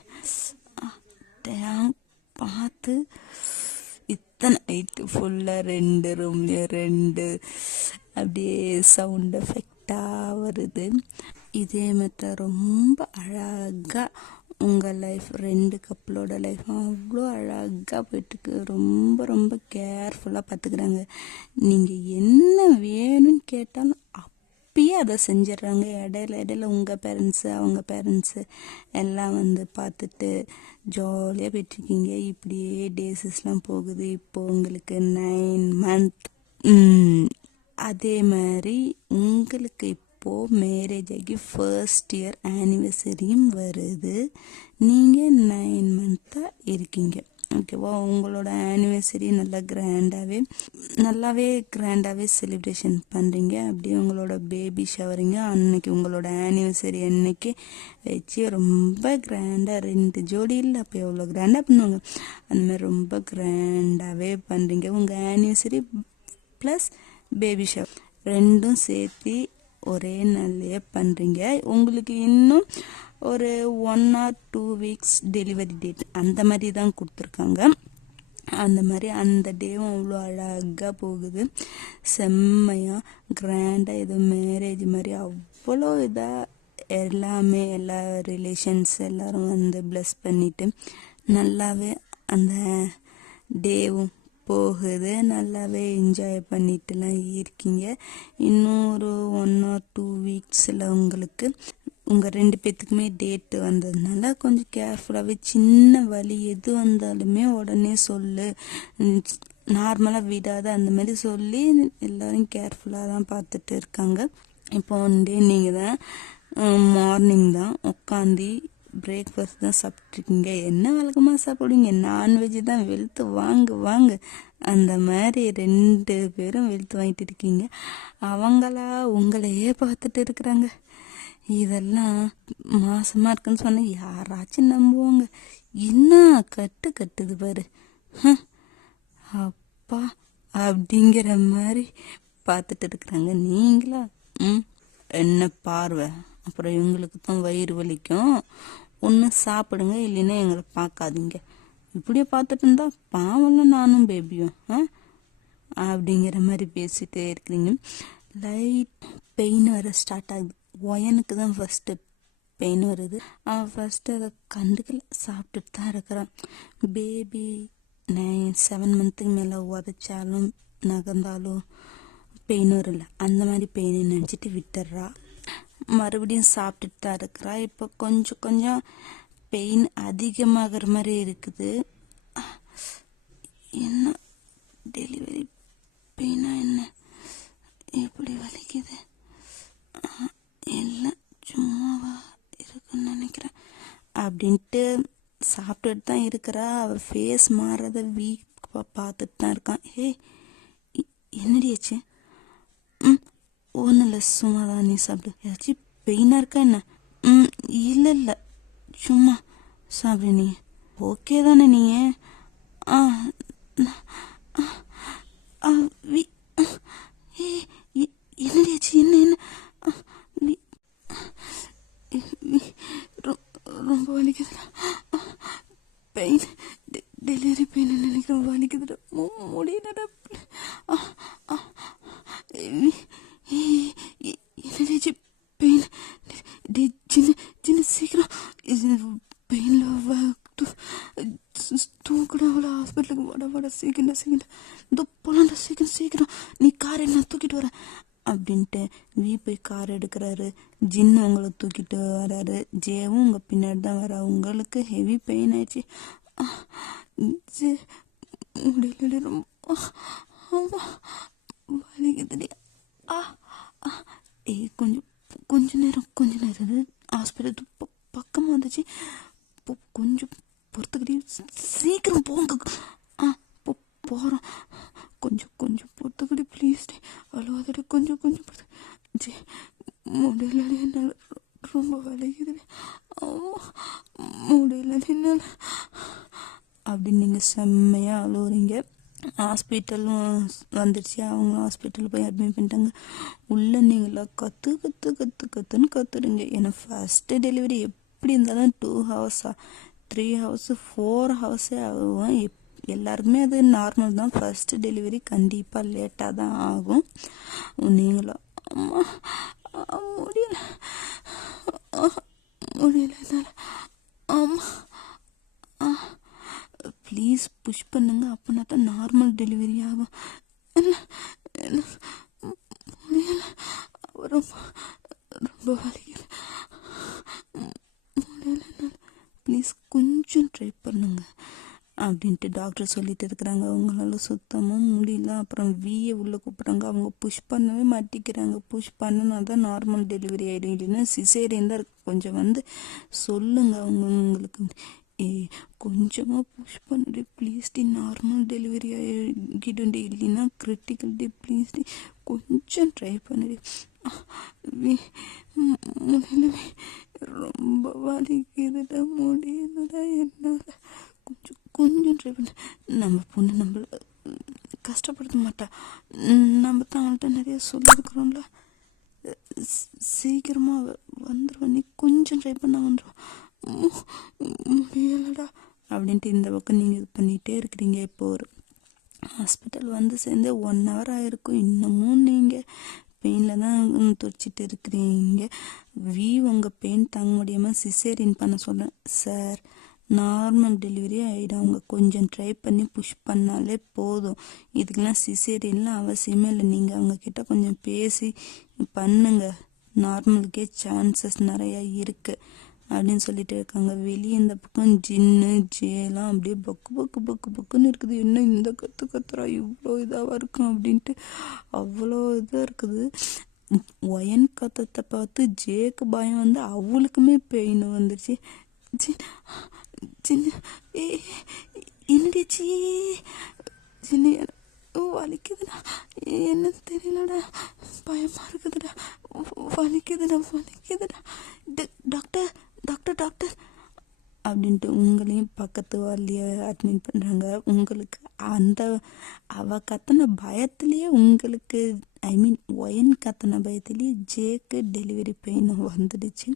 பார்த்து இத்தனை நைட்டு ஃபுல்லா 2 ரூம்லயும் 2 அப்படியே சவுண்ட் எஃபெக்டா வருது. இதே மாதிரி ரொம்ப அழகா உங்க லைஃப், 2 கப்பலோட லைஃப் அவ்வளோ அழகா போயிட்டு இருக்கு. ரொம்ப ரொம்ப கேர்ஃபுல்லா பாத்துக்கிறாங்க. நீங்க என்ன வேணும்னு கேட்டாலும் அப்பயே அதை செஞ்சிடறாங்க. இடையில உங்க பேரண்ட்ஸு அவங்க பேரண்ட்ஸு எல்லாம் வந்து பார்த்துட்டு ஜாலியாக போயிட்டுருக்கீங்க. இப்படியே டேஸஸ்லாம் போகுது. இப்போ உங்களுக்கு 9 month. அதே மாதிரி உங்களுக்கு இப்போ மேரேஜ் ஆகி 1st year ஆனிவர்சரியும் வருது. நீங்கள் 9 month இருக்கீங்க. ஓகேவா? உங்களோட ஆனிவர்சரி நல்லாவே கிராண்டாகவே செலிப்ரேஷன் பண்ணுறீங்க. அப்படியே உங்களோட பேபி ஷவரிங்க அன்னைக்கு, உங்களோட ஆனிவர்சரி அன்னைக்கு வச்சு ரொம்ப கிராண்டாக 2 ஜோடி இல்லை, அப்போ எவ்வளோ கிராண்டாக பண்ணுவாங்க அந்த மாதிரி ரொம்ப கிராண்டாகவே பண்ணுறீங்க. உங்கள் ஆனிவர்சரி ப்ளஸ் பேபி ஷவர் 2 சேர்த்து ஒரே நாள்லயே பண்றீங்க. உங்களுக்கு இன்னும் ஒரு 1 or 2 weeks டெலிவரி டேட் அந்த மாதிரி தான் கொடுத்துருக்காங்க. அந்த மாதிரி அந்த டேவும் அவ்வளோ அழகா போகுது. செம்மையா கிராண்டா இது மேரேஜ் மாதிரி அவ்வளோ இதாக எல்லாமே எல்லா ரிலேஷன்ஸ் எல்லாரும் வந்து பிளஸ் பண்ணிட்டு நல்லாவே அந்த டேவும் போகுது. நல்லாவே என்ஜாய் பண்ணிட்டுலாம் இருக்கீங்க. இன்னும் ஒரு 1 or 2 weeksல உங்களுக்கு உங்கள் 2 பேத்துக்குமே டேட்டு வந்ததுனால கொஞ்சம் கேர்ஃபுல்லாகவே, சின்ன வலி எது வந்தாலுமே உடனே சொல்லு, நார்மலாக விடாத அந்த மாதிரி சொல்லி எல்லாரும் கேர்ஃபுல்லாக தான் பார்த்துட்டு இருக்காங்க. இப்போ டே நீங்கள் தான் மார்னிங் தான் உட்காந்து பிரேக்ஃபாஸ்ட் தான் சாப்பிட்ருக்கீங்க. என்ன வழக்கமாக சாப்பிடுவீங்க? நான்வெஜ் தான். வெளுத்து வாங்க அந்த மாதிரி 2 பேரும் வெளுத்து வாங்கிட்டு இருக்கீங்க. அவங்களா உங்களையே பார்த்துட்டு இருக்கிறாங்க. இதெல்லாம் மாசமா இருக்குன்னு சொன்ன யாராச்சும் நம்புவாங்க? என்ன கட்டுது பாரு, அப்பா அப்படிங்கிற மாதிரி பார்த்துட்டு இருக்கிறாங்க. நீங்களா என்ன பார்வை? அப்புறம் இவங்களுக்கு தான் வயிறு வலிக்கும். ஒன்று சாப்பிடுங்க, இல்லைன்னா எங்களை பார்க்காதீங்க. இப்படியே பார்த்துட்டு இருந்தா பாவம்லாம் நானும் பேபியும் அப்படிங்கிற மாதிரி பேசிட்டே இருக்கிறீங்க. லைட் பெயின் வர ஸ்டார்ட் ஆகுது. ஒயனுக்கு தான் ஃபர்ஸ்ட் பெயின் வருது. அவன் ஃபர்ஸ்ட் அதை கண்டுக்கல, சாப்பிட்டுட்டு தான் இருக்கிறான். பேபி 7 monthக்கு மேலே உதச்சாலும் நகர்ந்தாலோ பெயின் வரல, அந்த மாதிரி பெயின் நினச்சிட்டு விட்டுடுறா. மறுபடியும் சாப்பிட்டுட்டு தான் இருக்கிறா. இப்போ கொஞ்சம் கொஞ்சம் பெயின் அதிகமாகிற மாதிரி இருக்குது. என்ன டெலிவரி பெயினா என்ன, எப்படி வலிக்குது? எல்லாம் சும்மாவா இருக்குன்னு நினைக்கிறேன் அப்படின்ட்டு சாப்பிட்டுட்டு தான் இருக்கிறா. அவள் ஃபேஸ் மாறத பார்த்துட்டு தான் இருக்கான். என்னடியாச்சு? ஒன்றும் இல்லை, சும்மா தான், நீ சாப்பிடு. ஏதாச்சும் பெயினாக இருக்கா என்ன? இல்லை இல்லை, சும்மா சாப்பிடு. நீ ஓகே தானே? நீங்கள் என்னடியாச்சு? என்ன என்ன ரொம்ப வலிக்குதுடா, பெயின், டெலிவரி பெயின் நினைக்கிறேன், வலிக்குதுடா, முடியலடா. என்னடியாச்சு? பெயின், சின்ன சின்ன சீக்கிரம் பெயினில் தூக்குடா, அவ்வளோ ஹாஸ்பிட்டலுக்கு வட சீக்கிரம் இதோ போலாண்டா, சீக்கிரம் நீ காரை நான் தூக்கிட்டு வரேன் அப்படின்ட்டு போய் கார் எடுக்கிறாரு. ஜின்னு உங்களை தூக்கிட்டு வராரு. ஜேவும் உங்கள் பின்னாடி தான் வரா. உங்களுக்கு ஹெவி பெயின் ஆயிடுச்சு. முடியல, ரொம்ப வலிக்குதுடி. கொஞ்ச நேரம் ஹாஸ்பிட்டல் பக்கமாக வந்துச்சு. கொஞ்சம் பொறுத்துக்கிட்டே சீக்கிரம் போங்க. போகிறோம், கொஞ்சம் பொறுத்துக்கிட்டே ப்ளீஸ், அழுவாதடி, கொஞ்சம் பொறுத்து. முடியல என்னால், ரொம்ப வலிக்குது, முடியல என்னால் அப்படின்னு நீங்கள் செம்மையாக அழுவுறீங்க. ஹாஸ்பிட்டலும் வந்துடுச்சு. அவங்க ஹாஸ்பிட்டலில் போய் அட்மிட் பண்ணிட்டாங்க. உள்ளே நீங்களா கத்துன்னு கத்துடுங்க. ஏன்னா ஃபஸ்ட்டு டெலிவரி எப்படி இருந்தாலும் 2 ஹவர்ஸா 3 ஹவர்ஸு 4 ஹவர்ஸே ஆகும். எல்லாருக்குமே அது நார்மல் தான். ஃபஸ்ட்டு டெலிவரி கண்டிப்பாக லேட்டாக தான் ஆகும். நீங்களும் அம்மா முடியல என்னால், ஆமாம் ப்ளீஸ் புஷ் பண்ணுங்க, அப்படின்னா தான் நார்மல் டெலிவரி ஆகும். முடியல, ரொம்ப வலிக்கல, முடியல என்னால், ப்ளீஸ் கொஞ்சம் ட்ரை பண்ணுங்க அப்படின்ட்டு டாக்டர் சொல்லிட்டு இருக்கிறாங்க. அவங்களால சுத்தமாக முடியல. அப்புறம் உள்ளே கூப்பிட்றாங்க. அவங்க புஷ் பண்ணவே மாட்டிக்கிறாங்க. புஷ் பண்ணினா தான் நார்மல் டெலிவரி ஆகிடும், இல்லைன்னா சிசேரியன் தான் இருக்குது. கொஞ்சம் சொல்லுங்க உங்களுக்கு, கொஞ்சமாக புஷ் பண்ணுடி ப்ளீஸ் டி, நார்மல் டெலிவரி ஆகிடும்டி, இல்லைன்னா கிரிட்டிக்கல் டி, ப்ளீஸ் டி, கொஞ்சம் ட்ரை பண்ணுடி. முடியலவே, ரொம்ப வலிக்குதுடா, முடியலடா என்னால், கொஞ்சம் ட்ரை பண்ண. நம்ம பொண்ணு நம்மள கஷ்டப்படுத்த மாட்டா, நம்ம தான் அவள்கிட்ட நிறைய சொல்லியிருக்கிறோம்ல, சீக்கிரமாக வந்துடுவேன், நீ கொஞ்சம் ட்ரை பண்ண வந்துடும். முடியலடா அப்படின்ட்டு இந்த பக்கம் நீங்கள் இது பண்ணிகிட்டே இருக்கிறீங்க. இப்போ ஒரு ஹாஸ்பிட்டல் சேர்ந்து 1 ஹவர் ஆகிருக்கும். இன்னமும் நீங்கள் பெயினில் தான் துடிச்சிட்டு இருக்கிறீங்க. உங்கள் பெயின் தாங்க முடியாமல் சிசேரியன் பண்ண சொல்கிறேன். சார், நார்மல் டெலிவரி ஆகிடும், அவங்க கொஞ்சம் ட்ரை பண்ணி புஷ் பண்ணாலே போதும். இதுக்கெல்லாம் சிசேரியன்லாம் அவசியமே இல்லை. நீங்கள் அவங்கக்கிட்ட கொஞ்சம் பேசி பண்ணுங்க, நார்மலுக்கே சான்சஸ் நிறையா இருக்குது அப்படின்னு சொல்லிட்டு இருக்காங்க. வெளியே இந்த பக்கம் ஜின்னு ஜேலாம் அப்படியே பக்குன்னு இருக்குது. என்ன இந்த கத்துறா, இவ்வளோ இதாக இருக்கும் அப்படின்ட்டு அவ்வளோ இதாக இருக்குது. ஒயன் கத்தத்தை பார்த்து ஜேக்கு பயம் அவளுக்குமே பெயின் வந்துருச்சு. சின்ன என்னடியாச்சி? சின்ன வலிக்குதுடா, என்ன தெரியலடா, பயமா இருக்குதுடா, வலிக்குதுடா. டாக்டர் அப்படின்ட்டு உங்களையும் பக்கத்து வார்டிலேயே அட்மிட் பண்ணுறாங்க. உங்களுக்கு அவ கத்தின பயத்துலேயே உங்களுக்கு, ஒயன் கத்தின பயத்துலேயே ஜேக்கு டெலிவரி பெயின் வந்துடுச்சு.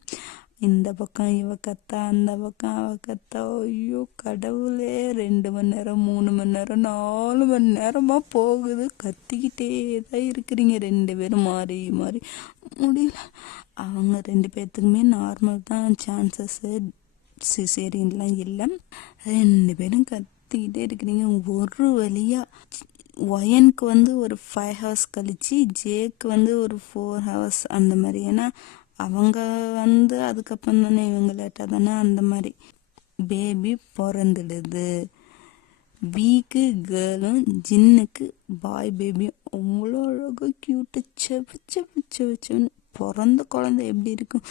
இந்த பக்கம் இவ கத்தா, அந்த பக்கம் அவ கத்தா. ஐயோ கடவுளே, 2 மணி நேரம் 3 மணி நேரம் 4 மணி நேரமாக போகுது. கத்திக்கிட்டே தான் இருக்கிறீங்க 2 பேரும் மாறி முடியல. அவங்க 2 பேர்த்துக்குமே நார்மல் தான் சான்சஸ்ஸு, சிசேரியன்லாம் இல்லை. 2 பேரும் கத்திக்கிட்டே இருக்கிறீங்க. ஒரு வழியாக ஒயனுக்கு வந்து ஒரு 5 ஹவர்ஸ் கழிச்சு ஜேக்கு வந்து ஒரு 4 ஹவர்ஸ் அந்த மாதிரி. ஏன்னா அவங்க வந்து அதுக்கப்புறம் தானே இவங்க லேட்டாக தானே அந்த மாதிரி பேபி பிறந்துடுது. வீக்கு கேர்ளும் ஜின்னுக்கு பாய் பேபியும் அவ்வளோ அழகாக க்யூட்டு செப்பு செப்பு செவச்சுன்னு. பிறந்த குழந்தை எப்படி இருக்கும்,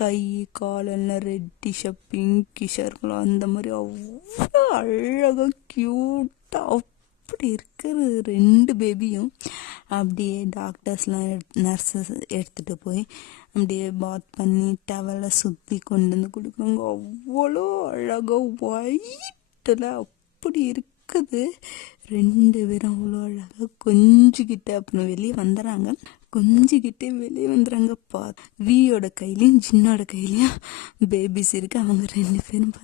கை காலெல்லாம் ரெட்டிஷாக பிங்கிஷாக இருக்கலாம், அந்த மாதிரி அவ்வளோ அழகாக க்யூட்டாக அப்படி இருக்கிற 2 பேபியும் அப்படியே டாக்டர்ஸ்லாம் நர்ஸஸ் எடுத்துகிட்டு போய் அப்படியே பாத் பண்ணி டவலை சுற்றி கொண்டு வந்து கொடுக்குறாங்க. அவ்வளோ அழகாக ஒயிட்டில் அப்படி இருக்குது. 2 பேரும் அவ்வளோ அழகாக கொஞ்சிக்கிட்டு அப்புறம் வெளியே வந்துடுறாங்க. கொஞ்சிக்கிட்டே வெளியே வந்துடுறாங்க. வியோட கையிலையும் ஜின்னோட கையிலையும் பேபிஸ் இருக்கு. அவங்க 2 பேரும்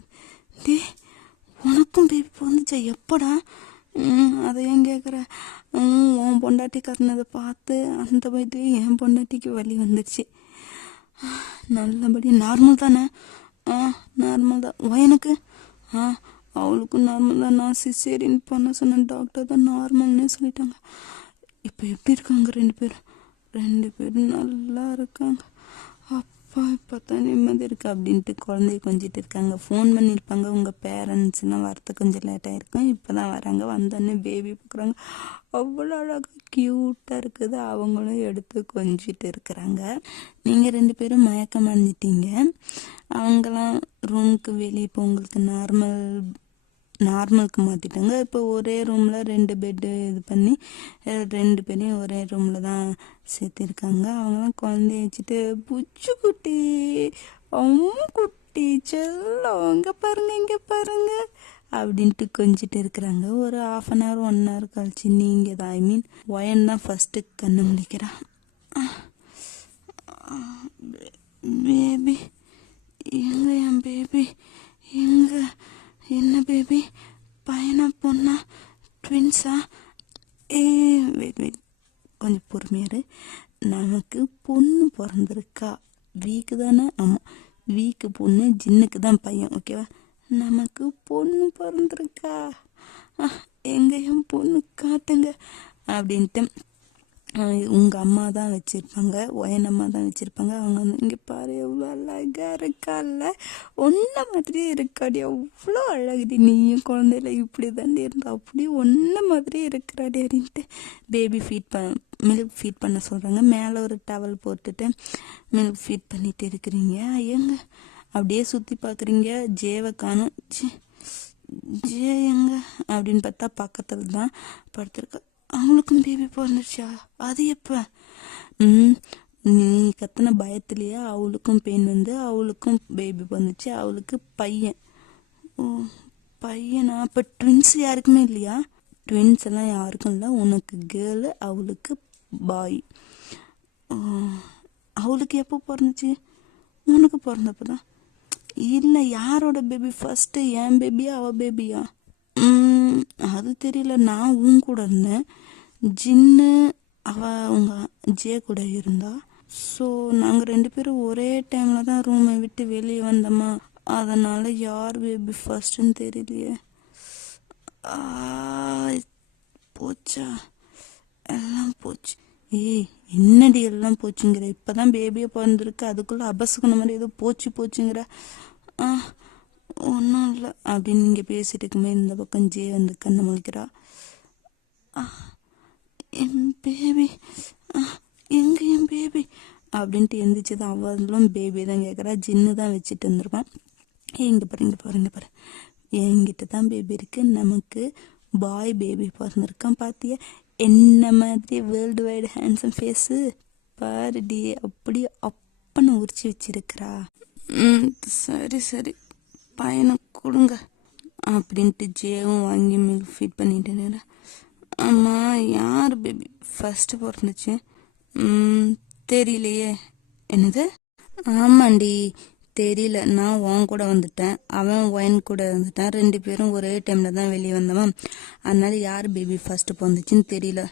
டே உனக்கும் பேபி பிறந்துச்சா, எப்படா? அதை ஏன் கேட்குற? உன் பொண்டாட்டி கறனதை பார்த்து அந்த போயிட்டு என் பொண்டாட்டிக்கு வலி வந்துடுச்சு. நல்லபடி நார்மல் தானே? நார்மல் தான். எனக்கு அவளுக்கும் நார்மல் தான். நான் சிசேரியன் பண்ண சொன்ன டாக்டர் தான் நார்மல்னே சொல்லிட்டாங்க. இப்போ எப்படி இருக்காங்க 2 பேரும் நல்லா இருக்காங்க. அப்பா இப்போ தான் நிம்மதி இருக்கு அப்படின்ட்டு குழந்தைய கொஞ்சிட்டு இருக்காங்க. ஃபோன் பண்ணியிருப்பாங்க உங்கள் பேரண்ட்ஸ்லாம் வரத்துக்கு கொஞ்சம் லேட்டாக இருக்கும். இப்போ தான் வராங்க. வந்தோடனே பேபி பார்க்குறாங்க. அவ்வளோ அழகாக க்யூட்டாக இருக்குது. அவங்களும் எடுத்து கொஞ்சிட்டு இருக்கிறாங்க. நீங்கள் 2 பேரும் மயக்கம் அடைஞ்சிட்டீங்க. அவங்களாம் ரூமுக்கு வெளியே இப்போ உங்களுக்கு நார்மலுக்கு மாற்றிட்டாங்க. இப்போ ஒரே ரூமில் 2 பெட்டு இது பண்ணி 2 பேரையும் ஒரே ரூமில் தான் சேர்த்திருக்காங்க. அவங்களாம் குழந்தைய வச்சுட்டு புச்சு குட்டி குட்டி செல்லம் இங்கே பாருங்க அப்படின்ட்டு கொஞ்சிட்டு இருக்கிறாங்க. ஒரு 1/2 1 hour கழிச்சு நீங்கள் தான் ஒயன் தான் ஃபஸ்ட்டு கண்ணு முடிக்கிறான். பேபி எங்க, என் பேபி எங்க? என்ன பேபி, பையனா பொண்ணா, ட்வின்ஸா? வெயிட் கொஞ்சம் பொறுமையாரு. நமக்கு பொண்ணு பிறந்திருக்கா. வீக்கு தானே? ஆமாம், வீக்கு பொண்ணு, ஜின்னுக்கு தான் பையன். ஓகேவா? நமக்கு பொண்ணு பிறந்திருக்கா. எங்கேயும் பொண்ணு காட்டுங்க அப்படின்ட்டு உங்கள் அம்மா தான் வச்சுருப்பாங்க, ஒயன் அம்மா தான் வச்சுருப்பாங்க. அவங்க வந்து இங்கே பாரு எவ்வளோ அழகாக இருக்கால்ல, ஒன்றை மாதிரியே இருக்காடி, அவ்வளோ அழகுடி, நீயும் குழந்தையில இப்படி தாண்டி இருந்தா, அப்படியே ஒன்றை மாதிரியே இருக்கிறாடி அப்படின்ட்டு பேபி மில்க் ஃபீட் பண்ண சொல்கிறாங்க. மேலே ஒரு டவல் போட்டுட்டு மில்க் ஃபீட் பண்ணிட்டு இருக்கிறீங்க. எங்க அப்படியே சுற்றி பார்க்குறீங்க, ஜேவை காணும். ஜே எங்க அப்படின்னு பார்த்தா பக்கத்தில் தான் படுத்திருக்கா. அவங்களுக்கும் பேபி பிறந்துருச்சா? அது எப்போ? நீ கத்தின பயத்துலையே அவளுக்கும் பெயின் வந்து அவளுக்கும் பேபி பிறந்துச்சு. அவளுக்கு பையன். பையனா? அப்போ ட்வின்ஸ் யாருக்குமே இல்லையா? ட்வின்ஸ் எல்லாம் யாருக்கும் இல்லை. உனக்கு கேர்ளு, அவளுக்கு பாய். அவளுக்கு எப்போ பிறந்துச்சு? உனக்கு பிறந்தப்போ தான். இல்லை, யாரோட பேபி ஃபர்ஸ்ட்டு? என் பேபியா அவள் பேபியா? அது தெரியல. நான் உன் கூட இருந்தேன். ஜின்னு உங்க ஜே கூட இருந்தா. ஸோ நாங்கள் 2 பேரும் ஒரே டைமில் தான் ரூமை விட்டு வெளியே வந்தோமா, அதனால் யார் பேபி ஃபர்ஸ்ட்டுன்னு தெரியலையே. போச்சா? எல்லாம் போச்சு. என்னடி எல்லாம் போச்சுங்கிற? இப்போ தான் பேபியை பிறந்திருக்கு, அதுக்குள்ளே அபசுக்குன மாதிரி ஏதோ போச்சுங்கிற. ஒன்றும் இல்லை அப்படின்னு நீங்கள் பேசிட்டு இருக்குமே இந்த பக்கம் ஜே வந்து கண்ணை முழிக்கிறா. என் பேபி எங்க, என் பேபி அப்படின்ட்டு எந்திரிச்சது. அவளும் பேபி தான் கேட்குறா. ஜின்னு தான் வச்சுட்டு வந்துருப்பான். இங்கே பாரு என்கிட்ட தான் பேபி இருக்கு. நமக்கு பாய் பேபி பிறந்திருக்கான். பார்த்தியா என்ன மாதிரி வேர்ல்டு வைடு ஹேண்ட்ஸம் ஃபேஸு பாருடி, அப்படி அப்பனை உரிச்சு வச்சிருக்கிறா. சரி பையனை கொடுங்க அப்படின்ட்டு ஜேவும் வாங்கி மில்க் ஃபீட் பண்ணிட்டு. அம்மா யார் பேபி ஃபர்ஸ்ட்டு பிறந்துச்சு? தெரியலையே. என்னது? ஆமாண்டி தெரியல. நான் உன் கூட வந்துட்டேன், அவன் ஒயன் கூட வந்துட்டான். 2 பேரும் ஒரே டைமில் தான் வெளியே வந்தவன். அதனால யார் பேபி ஃபர்ஸ்ட்டு பிறந்துச்சுன்னு தெரியல.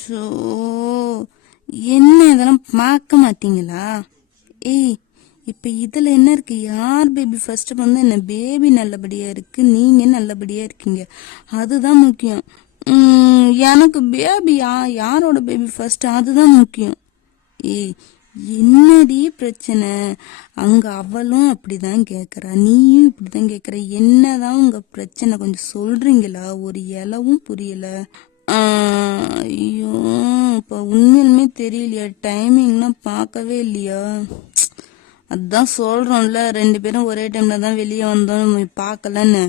ஸோ என்ன இதெல்லாம் பார்க்க மாட்டீங்களா? இப்போ இதில் என்ன இருக்குது? யார் பேபி ஃபர்ஸ்ட்டு பிறந்தா என்ன? பேபி நல்லபடியாக இருக்குது, நீங்கள் நல்லபடியாக இருக்கீங்க, அதுதான் முக்கியம். எனக்கு பேபியா, யாரோட பேபி ஃபர்ஸ்ட், அதுதான் முக்கியம். ஏய், என்னடி பிரச்சனை? அங்க அவளும் அப்படிதான் கேக்குறா, நீயும் இப்படிதான் கேக்குற. என்னதான் உங்க பிரச்சனை கொஞ்சம் சொல்றீங்களா? ஒரு இலவும் புரியல. ஐயோ, இப்ப உண்மையுமே தெரியலையா? டைமிங்லாம் பார்க்கவே இல்லையா? அதான் சொல்றோம்ல, 2 பேரும் ஒரே டைம்ல தான் வெளியே வந்தோம், பார்க்கலன்னு.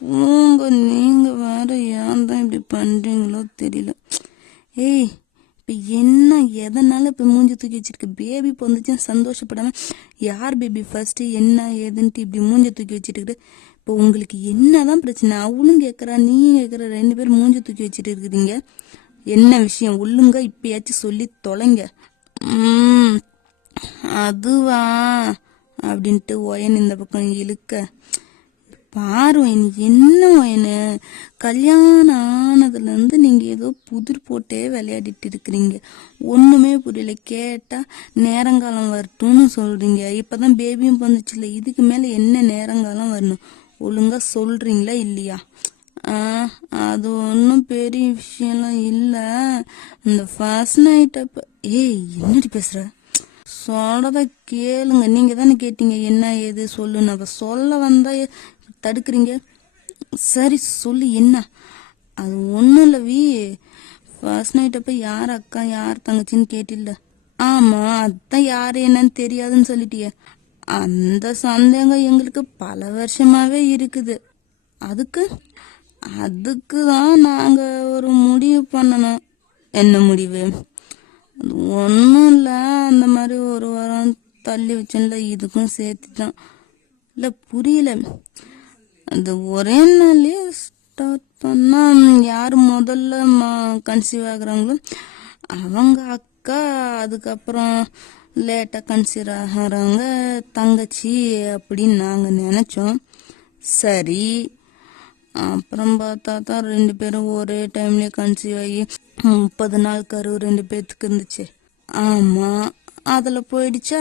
போங்க, நீங்க வேற ஏன் தான் இப்படி பண்றீங்களோ தெரியல. ஏய், இப்ப என்ன எதனால இப்ப மூஞ்சி தூக்கி வச்சிருக்க? பேபி பொந்துச்சுன்னு சந்தோஷப்படாம யார் பேபி ஃபர்ஸ்ட் என்ன ஏதுன்ட்டு இப்படி மூஞ்சி தூக்கி வச்சுட்டு, இப்போ உங்களுக்கு என்னதான் பிரச்சனை? அவளும் கேட்கறா, நீயும் கேட்கற, 2 பேரும் மூஞ்சி தூக்கி வச்சுட்டு இருக்கிறீங்க. என்ன விஷயம்? ஒழுங்கா இப்பயாச்சும் சொல்லி தொலைங்க. அதுவா அப்படின்ட்டு ஒயன் இந்த பக்கம் இழுக்க, பாரு ஒயன், என்ன ஒயனு, கல்யாணம் ஆனதுல இருந்து நீங்க ஏதோ புதிர் போட்டே விளையாடிட்டு இருக்கிறீங்க. ஒண்ணுமே புரியல. கேட்டா நேரங்காலம் வரட்டும்னு சொல்றீங்க. இப்பதான் பேபியும் வந்துச்சுல, இதுக்கு மேல என்ன நேரங்காலம் வரணும்? ஒழுங்கா சொல்றீங்களா இல்லையா? அது ஒன்றும் பெரிய விஷயம்லாம் இல்லை. இந்த ஃபர்ஸ்ட் நைட் அப்ப, ஏய் என்னடி பேசுற? சொல்றத கேளுங்க. நீங்க தானே கேட்டீங்க என்ன ஏது சொல்லுன்னு. அப்ப சொல்ல வந்தா தடுக்கிறீங்க. சரி சொல்லு என்ன? அது ஒன்றும் இல்லை வி, ஃபர்ஸ்ட் நைட் அப்ப யார் அக்கா யார் தங்கச்சின்னு கேட்டில்ல? ஆமா, அதான் யாரு என்னன்னு தெரியாதுன்னு சொல்லிட்டியே. அந்த சந்தேகம் எங்களுக்கு பல வருஷமாவே இருக்குது. அதுக்கு தான் நாங்க ஒரு முடிவு பண்ணணும். என்ன முடிவு? அது ஒன்றும் இல்லை, அந்த மாதிரி ஒரு வாரம் தள்ளி வச்சேன்ல, இதுக்கும் சேர்த்து தான். இல்லை புரியல. அது ஒரே நாள்லயே ஸ்டார்ட் பண்ணா யார் முதல்ல கன்சீவ் ஆகுறாங்களோ அவங்க அக்கா, அதுக்கப்புறம் லேட்டா கன்சீவ் ஆகிறாங்க தங்கச்சி அப்படின்னு நாங்க நினைச்சோம். சரி, அப்புறம் பார்த்தா தான் 2 பேரும் ஒரே டைம்லயே கன்சீவ் ஆகி 30 நாள் கரு 2 பேத்துக்கு இருந்துச்சு. ஆமா, அதுல போயிடுச்சு.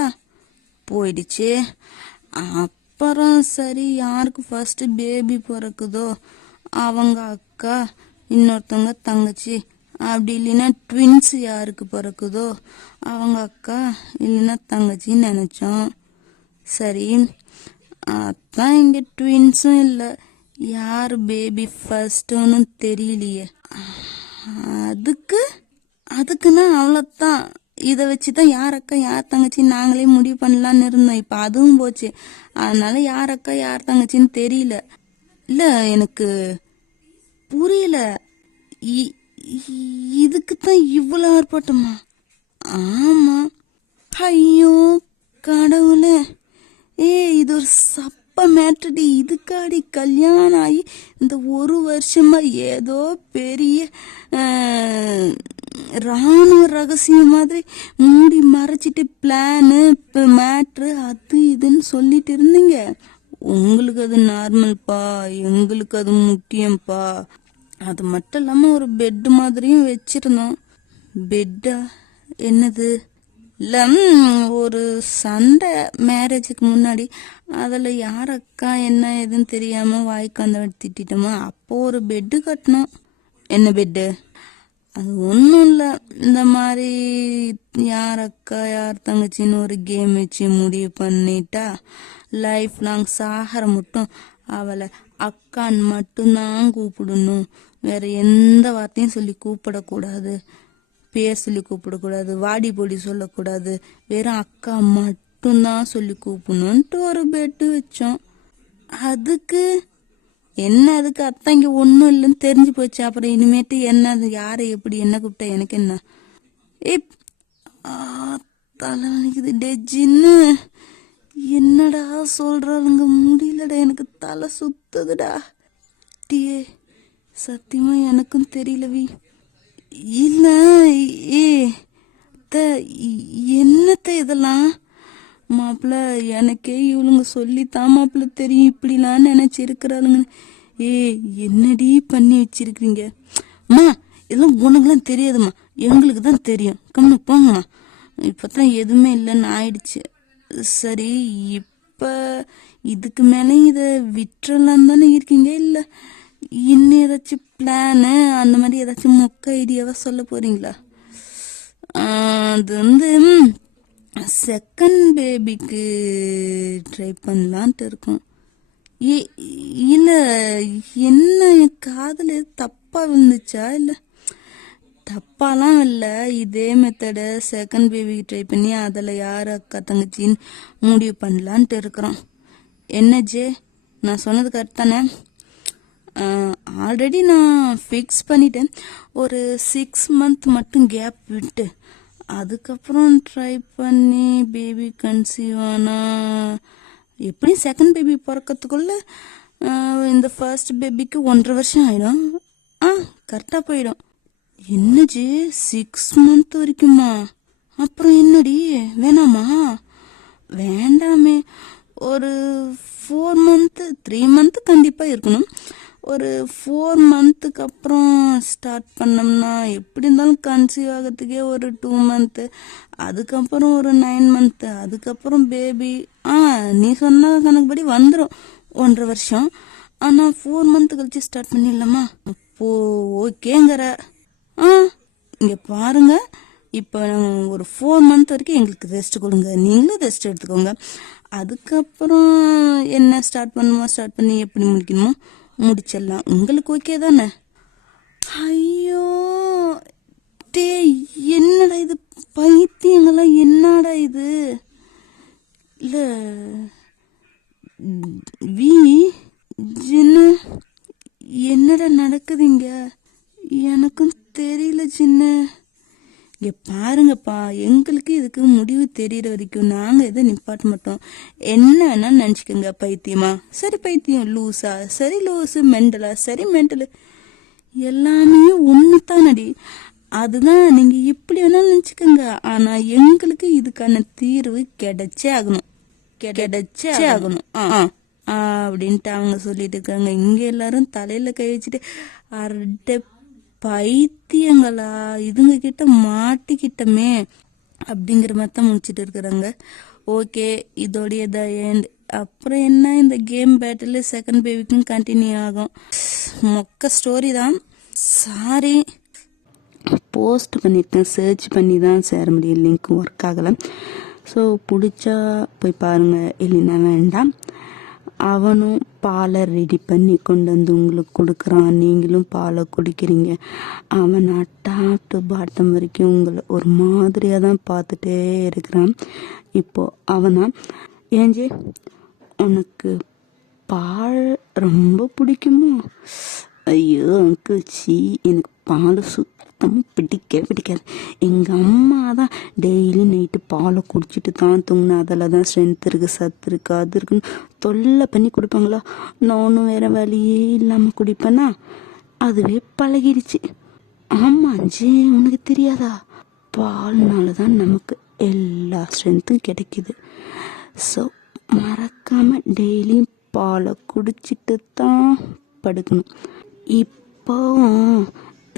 அப்புறம் சரி, யாருக்கு ஃபர்ஸ்ட் பேபி பிறக்குதோ அவங்க அக்கா, இன்னொருத்தவங்க தங்கச்சி, அப்படி இல்லைன்னா ட்வின்ஸ் யாருக்கு பிறக்குதோ அவங்க அக்கா இல்லைன்னா தங்கச்சின்னு நினைச்சோம். சரி, அதான் இங்க ட்வின்ஸும் இல்லை, யார் பேபி ஃபர்ஸ்ட்னு தெரியலையே. அதுக்குன்னா அவ்வளோதான். இதை வச்சுதான் யார் அக்கா யார் தங்கச்சி நாங்களே முடிவு பண்ணலான்னு இருந்தோம். இப்ப அதுவும் போச்சு. அதனால யார் அக்கா யார் தங்கச்சின்னு தெரியல. இல்ல எனக்கு புரியல. இதுக்குத்தான் இவ்வளவு ஆர்ப்பாட்டமா? ஆமா. ஐயோ கடவுளே, இது ஒரு சப்ப மேட்டடி. இதுக்காடி கல்யாணம் ஆகி இந்த ஒரு வருஷமா ஏதோ பெரிய ராணுவ ரகசியம் மாதிரி மூடி மறைச்சிட்டு பிளானு மேட்ரு அது இதுன்னு சொல்லிட்டு இருந்தீங்க. உங்களுக்கு அது நார்மல்பா, எங்களுக்கு அது முக்கியம்ப்பா. அது மட்டும் இல்லாம ஒரு பெட் மாதிரியும் வச்சிருந்தோம். பெட்டா? என்னது? இல்ல, ஒரு சண்டை மேரேஜுக்கு முன்னாடி, அதுல யார் அக்கா என்ன எதுன்னு தெரியாம வாய்க்கு அந்த திட்டோமா, அப்போ ஒரு பெட்டு கட்டணும். என்ன பெட்டு? அது ஒன்றும் இல்லை, இந்த மாதிரி யார் அக்கா யார் தங்கச்சின்னு ஒரு கேம் வச்சு முடிவு பண்ணிட்டா லைஃப் லாங் சாகர மட்டும் அவளை அக்கான்னு மட்டும்தான் கூப்பிடணும். வேற எந்த வார்த்தையும் சொல்லி கூப்பிடக்கூடாது, பேர் சொல்லி கூப்பிடக்கூடாது, வாடி பொடி சொல்லக்கூடாது, வெறும் அக்கா மட்டும்தான் சொல்லி கூப்பிடணும்ட்டு ஒரு பெட்டு வச்சோம். அதுக்கு அத்தான் இங்க ஒன்றும் இல்லைன்னு தெரிஞ்சு போச்சு. அப்புறம் இனிமேட்டு என்ன, அது யாரை எப்படி என்ன கூப்பிட்டா எனக்கு என்ன? தலை வலிக்குது டெஜின்னு. என்னடா சொல்றாளுங்க, முடியலடா, எனக்கு தலை சுத்துதுடா. டியே சத்தியமா எனக்கும் தெரியலவி. இல்ல என்னத்த இதெல்லாம் மாப்பிள்ள, எனக்கே இவளுங்க சொல்லித்தான் மாப்பிள்ள தெரியும் இப்படிலாம் நினைச்சிருக்கிறாளுங்க. என்னடி பண்ணி வச்சிருக்கீங்க அம்மா? இதெல்லாம் உனக்குலாம் தெரியாதுமா, எங்களுக்கு தான் தெரியும். கம்னு போங்கம்மா, இப்பதான் எதுவுமே இல்லைன்னு ஆயிடுச்சு. சரி, இப்ப இதுக்கு மேல இத விட்டுறலாம் தானே இருக்கீங்க? இல்ல இன்னும் ஏதாச்சும் பிளானு அந்த மாதிரி ஏதாச்சும் மொக்க ஐடியாவா சொல்ல போறீங்களா? அது வந்து செகண்ட் பேபிக்கு ட்ரை பண்ணலான்ட்டு இருக்கோம். இல்ல, என்ன என் காதுல தப்பா விழுந்துச்சா? இல்ல தப்பாலாம் இல்லை. இதே மெத்தட செகண்ட் பேபிக்கு ட்ரை பண்ணி அதில் யார் அக்கா தங்கச்சின்னு முடிவு பண்ணலான்ட்டு இருக்கிறோம். என்ன ஜே, நான் சொன்னது கரெக்ட் தானே? ஆல்ரெடி நான் ஃபிக்ஸ் பண்ணிட்டேன். ஒரு 6 மந்த் மட்டும் கேப் விட்டு அதுக்கப்புறம் ட்ரை பண்ணி பேபி கன்சீவ் ஆனா எப்படியும் செகண்ட் பேபி பிறக்கிறதுக்குள்ள இந்த ஃபர்ஸ்ட் பேபிக்கு 1.5 வருஷம் ஆயிடும். கரெக்டாக போயிடும். என்னஜி 6 மந்த் வரைக்குமா? அப்புறம் என்னடி, வேணாமா? வேண்டாமே. ஒரு 4 மந்த் 3 மந்த் கண்டிப்பாக இருக்கணும். ஒரு 4 மந்த்துக்கு அப்புறம் ஸ்டார்ட் பண்ணோம்னா எப்படி இருந்தாலும் கன்சீவ் ஆகிறதுக்கே ஒரு 2 மந்த்து, அதுக்கப்புறம் ஒரு 9 மந்த்து, அதுக்கப்புறம் பேபி. நீ சொன்ன கணக்குப்படி வந்துடும் 1.5 வருஷம். ஆனால் 4 மந்த் கழிச்சு ஸ்டார்ட் பண்ணிடலாமா? அப்போ ஓகேங்கிற. இங்கே பாருங்க, இப்போ ஒரு 4 மந்த் வரைக்கும் எங்களுக்கு ரெஸ்ட் கொடுங்க, நீங்களும் ரெஸ்ட் எடுத்துக்கோங்க. அதுக்கப்புறம் என்ன ஸ்டார்ட் பண்ணுமோ ஸ்டார்ட் பண்ணி எப்படி முடிக்கணுமோ முடிச்சிடலாம். உங்களுக்கு ஓகே தானே? ஐயோ டே, என்னடா இது பைத்தியங்களா, என்னடா இது? இல்ல வி ஜின்னு, என்னடா நடக்குதுங்க? எனக்கும் தெரியல சின்ன. இங்க பாருங்கப்பா, எங்களுக்கு இதுக்கு முடிவு தெரியற வரைக்கும் நாங்க எதை நிப்பாட்ட மாட்டோம். என்ன வேணாலும் நினைச்சுக்கோங்க. பைத்தியமா சரி பைத்தியம், லூஸா சரி லூஸு, மெண்டலா சரி மெண்டலு, எல்லாமே ஒண்ணுதான் நடி. அதுதான் நீங்க எப்படி வேணாலும் நினைச்சுக்கோங்க. ஆனா எங்களுக்கு இதுக்கான தீர்வு கிடைச்சே ஆகணும், கிடைச்சே ஆகணும் அப்படின்ட்டு அவங்க சொல்லிட்டு இருக்காங்க. இங்க எல்லாரும் தலையில கை வச்சுட்டு அரட்டை பைத்தியங்களா, இதுங்க கிட்ட மாட்டிக்கிட்டமே அப்படிங்கிற மாதிரி தான் முடிச்சுட்டு இருக்கிறாங்க. ஓகே, இதோடைய த எண்ட். அப்புறம் என்ன, இந்த கேம் பேட்டில் செகண்ட் பேபிக்கும் கண்டினியூ ஆகும். மொக்க ஸ்டோரி தான். சாரி, போஸ்ட் பண்ணியிருக்கேன், சர்ச் பண்ணி தான் சேர முடியும், லிங்க் ஒர்க் ஆகலை. ஸோ பிடிச்சா போய் பாருங்கள், இல்லைன்னா வேண்டாம். அவனும் பாலை ரெடி பண்ணி கொண்டு வந்து உங்களுக்கு கொடுக்குறான், நீங்களும் பாலை குடிக்கிறீங்க. அவன் டாப் டு பாட்டம் வரைக்கும் உங்களை ஒரு மாதிரியாக தான் பார்த்துட்டே இருக்கிறான். இப்போ அவனா, ஏஞ்சே உனக்கு பால் ரொம்ப பிடிக்குமோ? ஐயோ அங்கிள், சி, எனக்கு பால் சுத்தமாக பிடிக்காது. எங்கள் அம்மா தான் டெய்லி நைட்டு பாலை குடிச்சிட்டு தான் தூங்கினேன், அதில் தான் ஸ்ட்ரென்த் இருக்குது, சத்து இருக்குது, அது இருக்குன்னு தொல்லை பண்ணி கொடுப்பாங்களா. நானும் வேறு வழியே இல்லாமல் குடிப்பேனா, அதுவே பழகிடுச்சு. ஆமாஞ்சி, உனக்கு தெரியாதா? பால்னால தான் நமக்கு எல்லா ஸ்ட்ரென்த்தும் கிடைக்குது. ஸோ மறக்காமல் டெய்லியும் பாலை குடிச்சிட்டு தான் படுக்கணும். இப்போ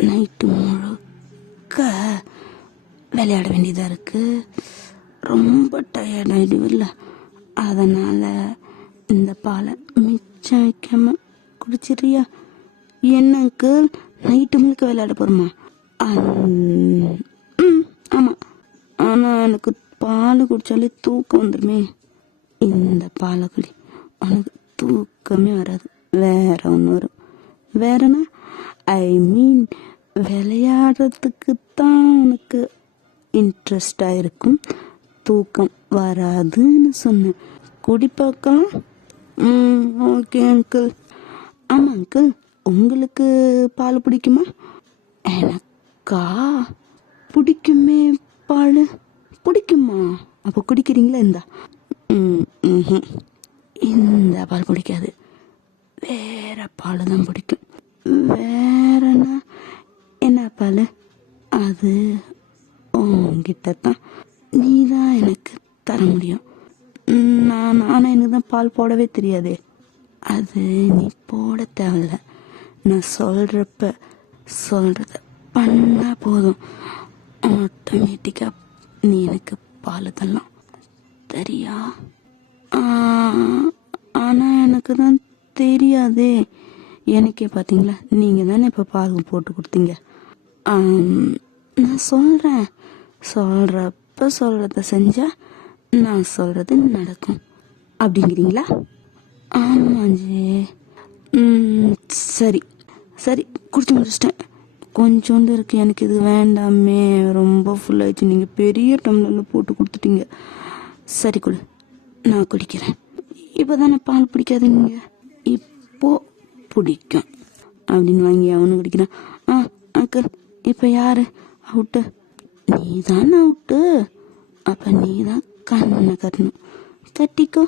நைட்டு முழுக்க விளையாட வேண்டியதாக இருக்குது, ரொம்ப டயர்ட் ஆகிடுவில்ல, அதனால் இந்த பாலை மிச்சம் வைக்காமல் குடிச்சிடுறியா? எனக்கு நைட்டு முழுக்க விளையாட போகிறோமா? ஆமாம், ஆனால் எனக்கு பால் குடித்தாலே தூக்கம் வந்துடுமே. இந்த பாலை குடி, உனக்கு தூக்கமே வராது. வேற ஒன்று வரும். வேறனா, ஐ மீன் விளையாடுறதுக்கு தான் உனக்கு இன்ட்ரெஸ்டாக இருக்கும், தூக்கம் வராதுன்னு சொன்னேன். குடி பார்க்கலாம். Okay uncle. ஆமாம் அங்கிள், உங்களுக்கு பால் பிடிக்குமா? எனக்கா பிடிக்குமே, பால் பிடிக்குமா? அப்போ குடிக்கிறீங்களா? இந்த பால் பிடிக்காது, வேற பால் தான் பிடிக்கும். வேறனா என்ன பால்? அது உங்ககிட்ட தான், நீ தான் எனக்கு தர முடியும். ஆனால் எனக்கு தான் பால் போடவே தெரியாதே. அது நீ போட தேவையில்ல, நான் சொல்கிறத பண்ணால் போதும், ஆட்டோமேட்டிக்காக நீ எனக்கு பால் தரலாம், சரியா? ஆனால் எனக்கு தான் தெரியாதே, எனக்கே பார்த்தீங்களா, நீங்கள் தானே இப்போ பால் போட்டு கொடுத்தீங்க. நான் சொல்கிறப்ப சொல்கிறத செஞ்சால் நான் சொல்கிறது நடக்கும் அப்படிங்கிறீங்களா? ஆமாஞ்சி. சரி சரி, குடிச்சு முடிச்சிட்டேன். கொஞ்சோண்டு இருக்குது, எனக்கு இது வேண்டாமே, ரொம்ப ஃபுல்லாகிடுச்சு. நீங்கள் பெரிய டம்ளரில் போட்டு கொடுத்துட்டீங்க. சரி கொடு, நான் குடிக்கிறேன். இப்போ தானே பால் பிடிக்காதுங்க, இப்போ பிடிக்கும் அப்படின்னு வாங்கி அவனு குடிக்கிறான். அங்கிள், இப்போ யாரு அவுட்டு? நீ தானே அவுட்டு. அப்போ நீ தான் கண்ணை கட்டணும். கட்டிக்கோ.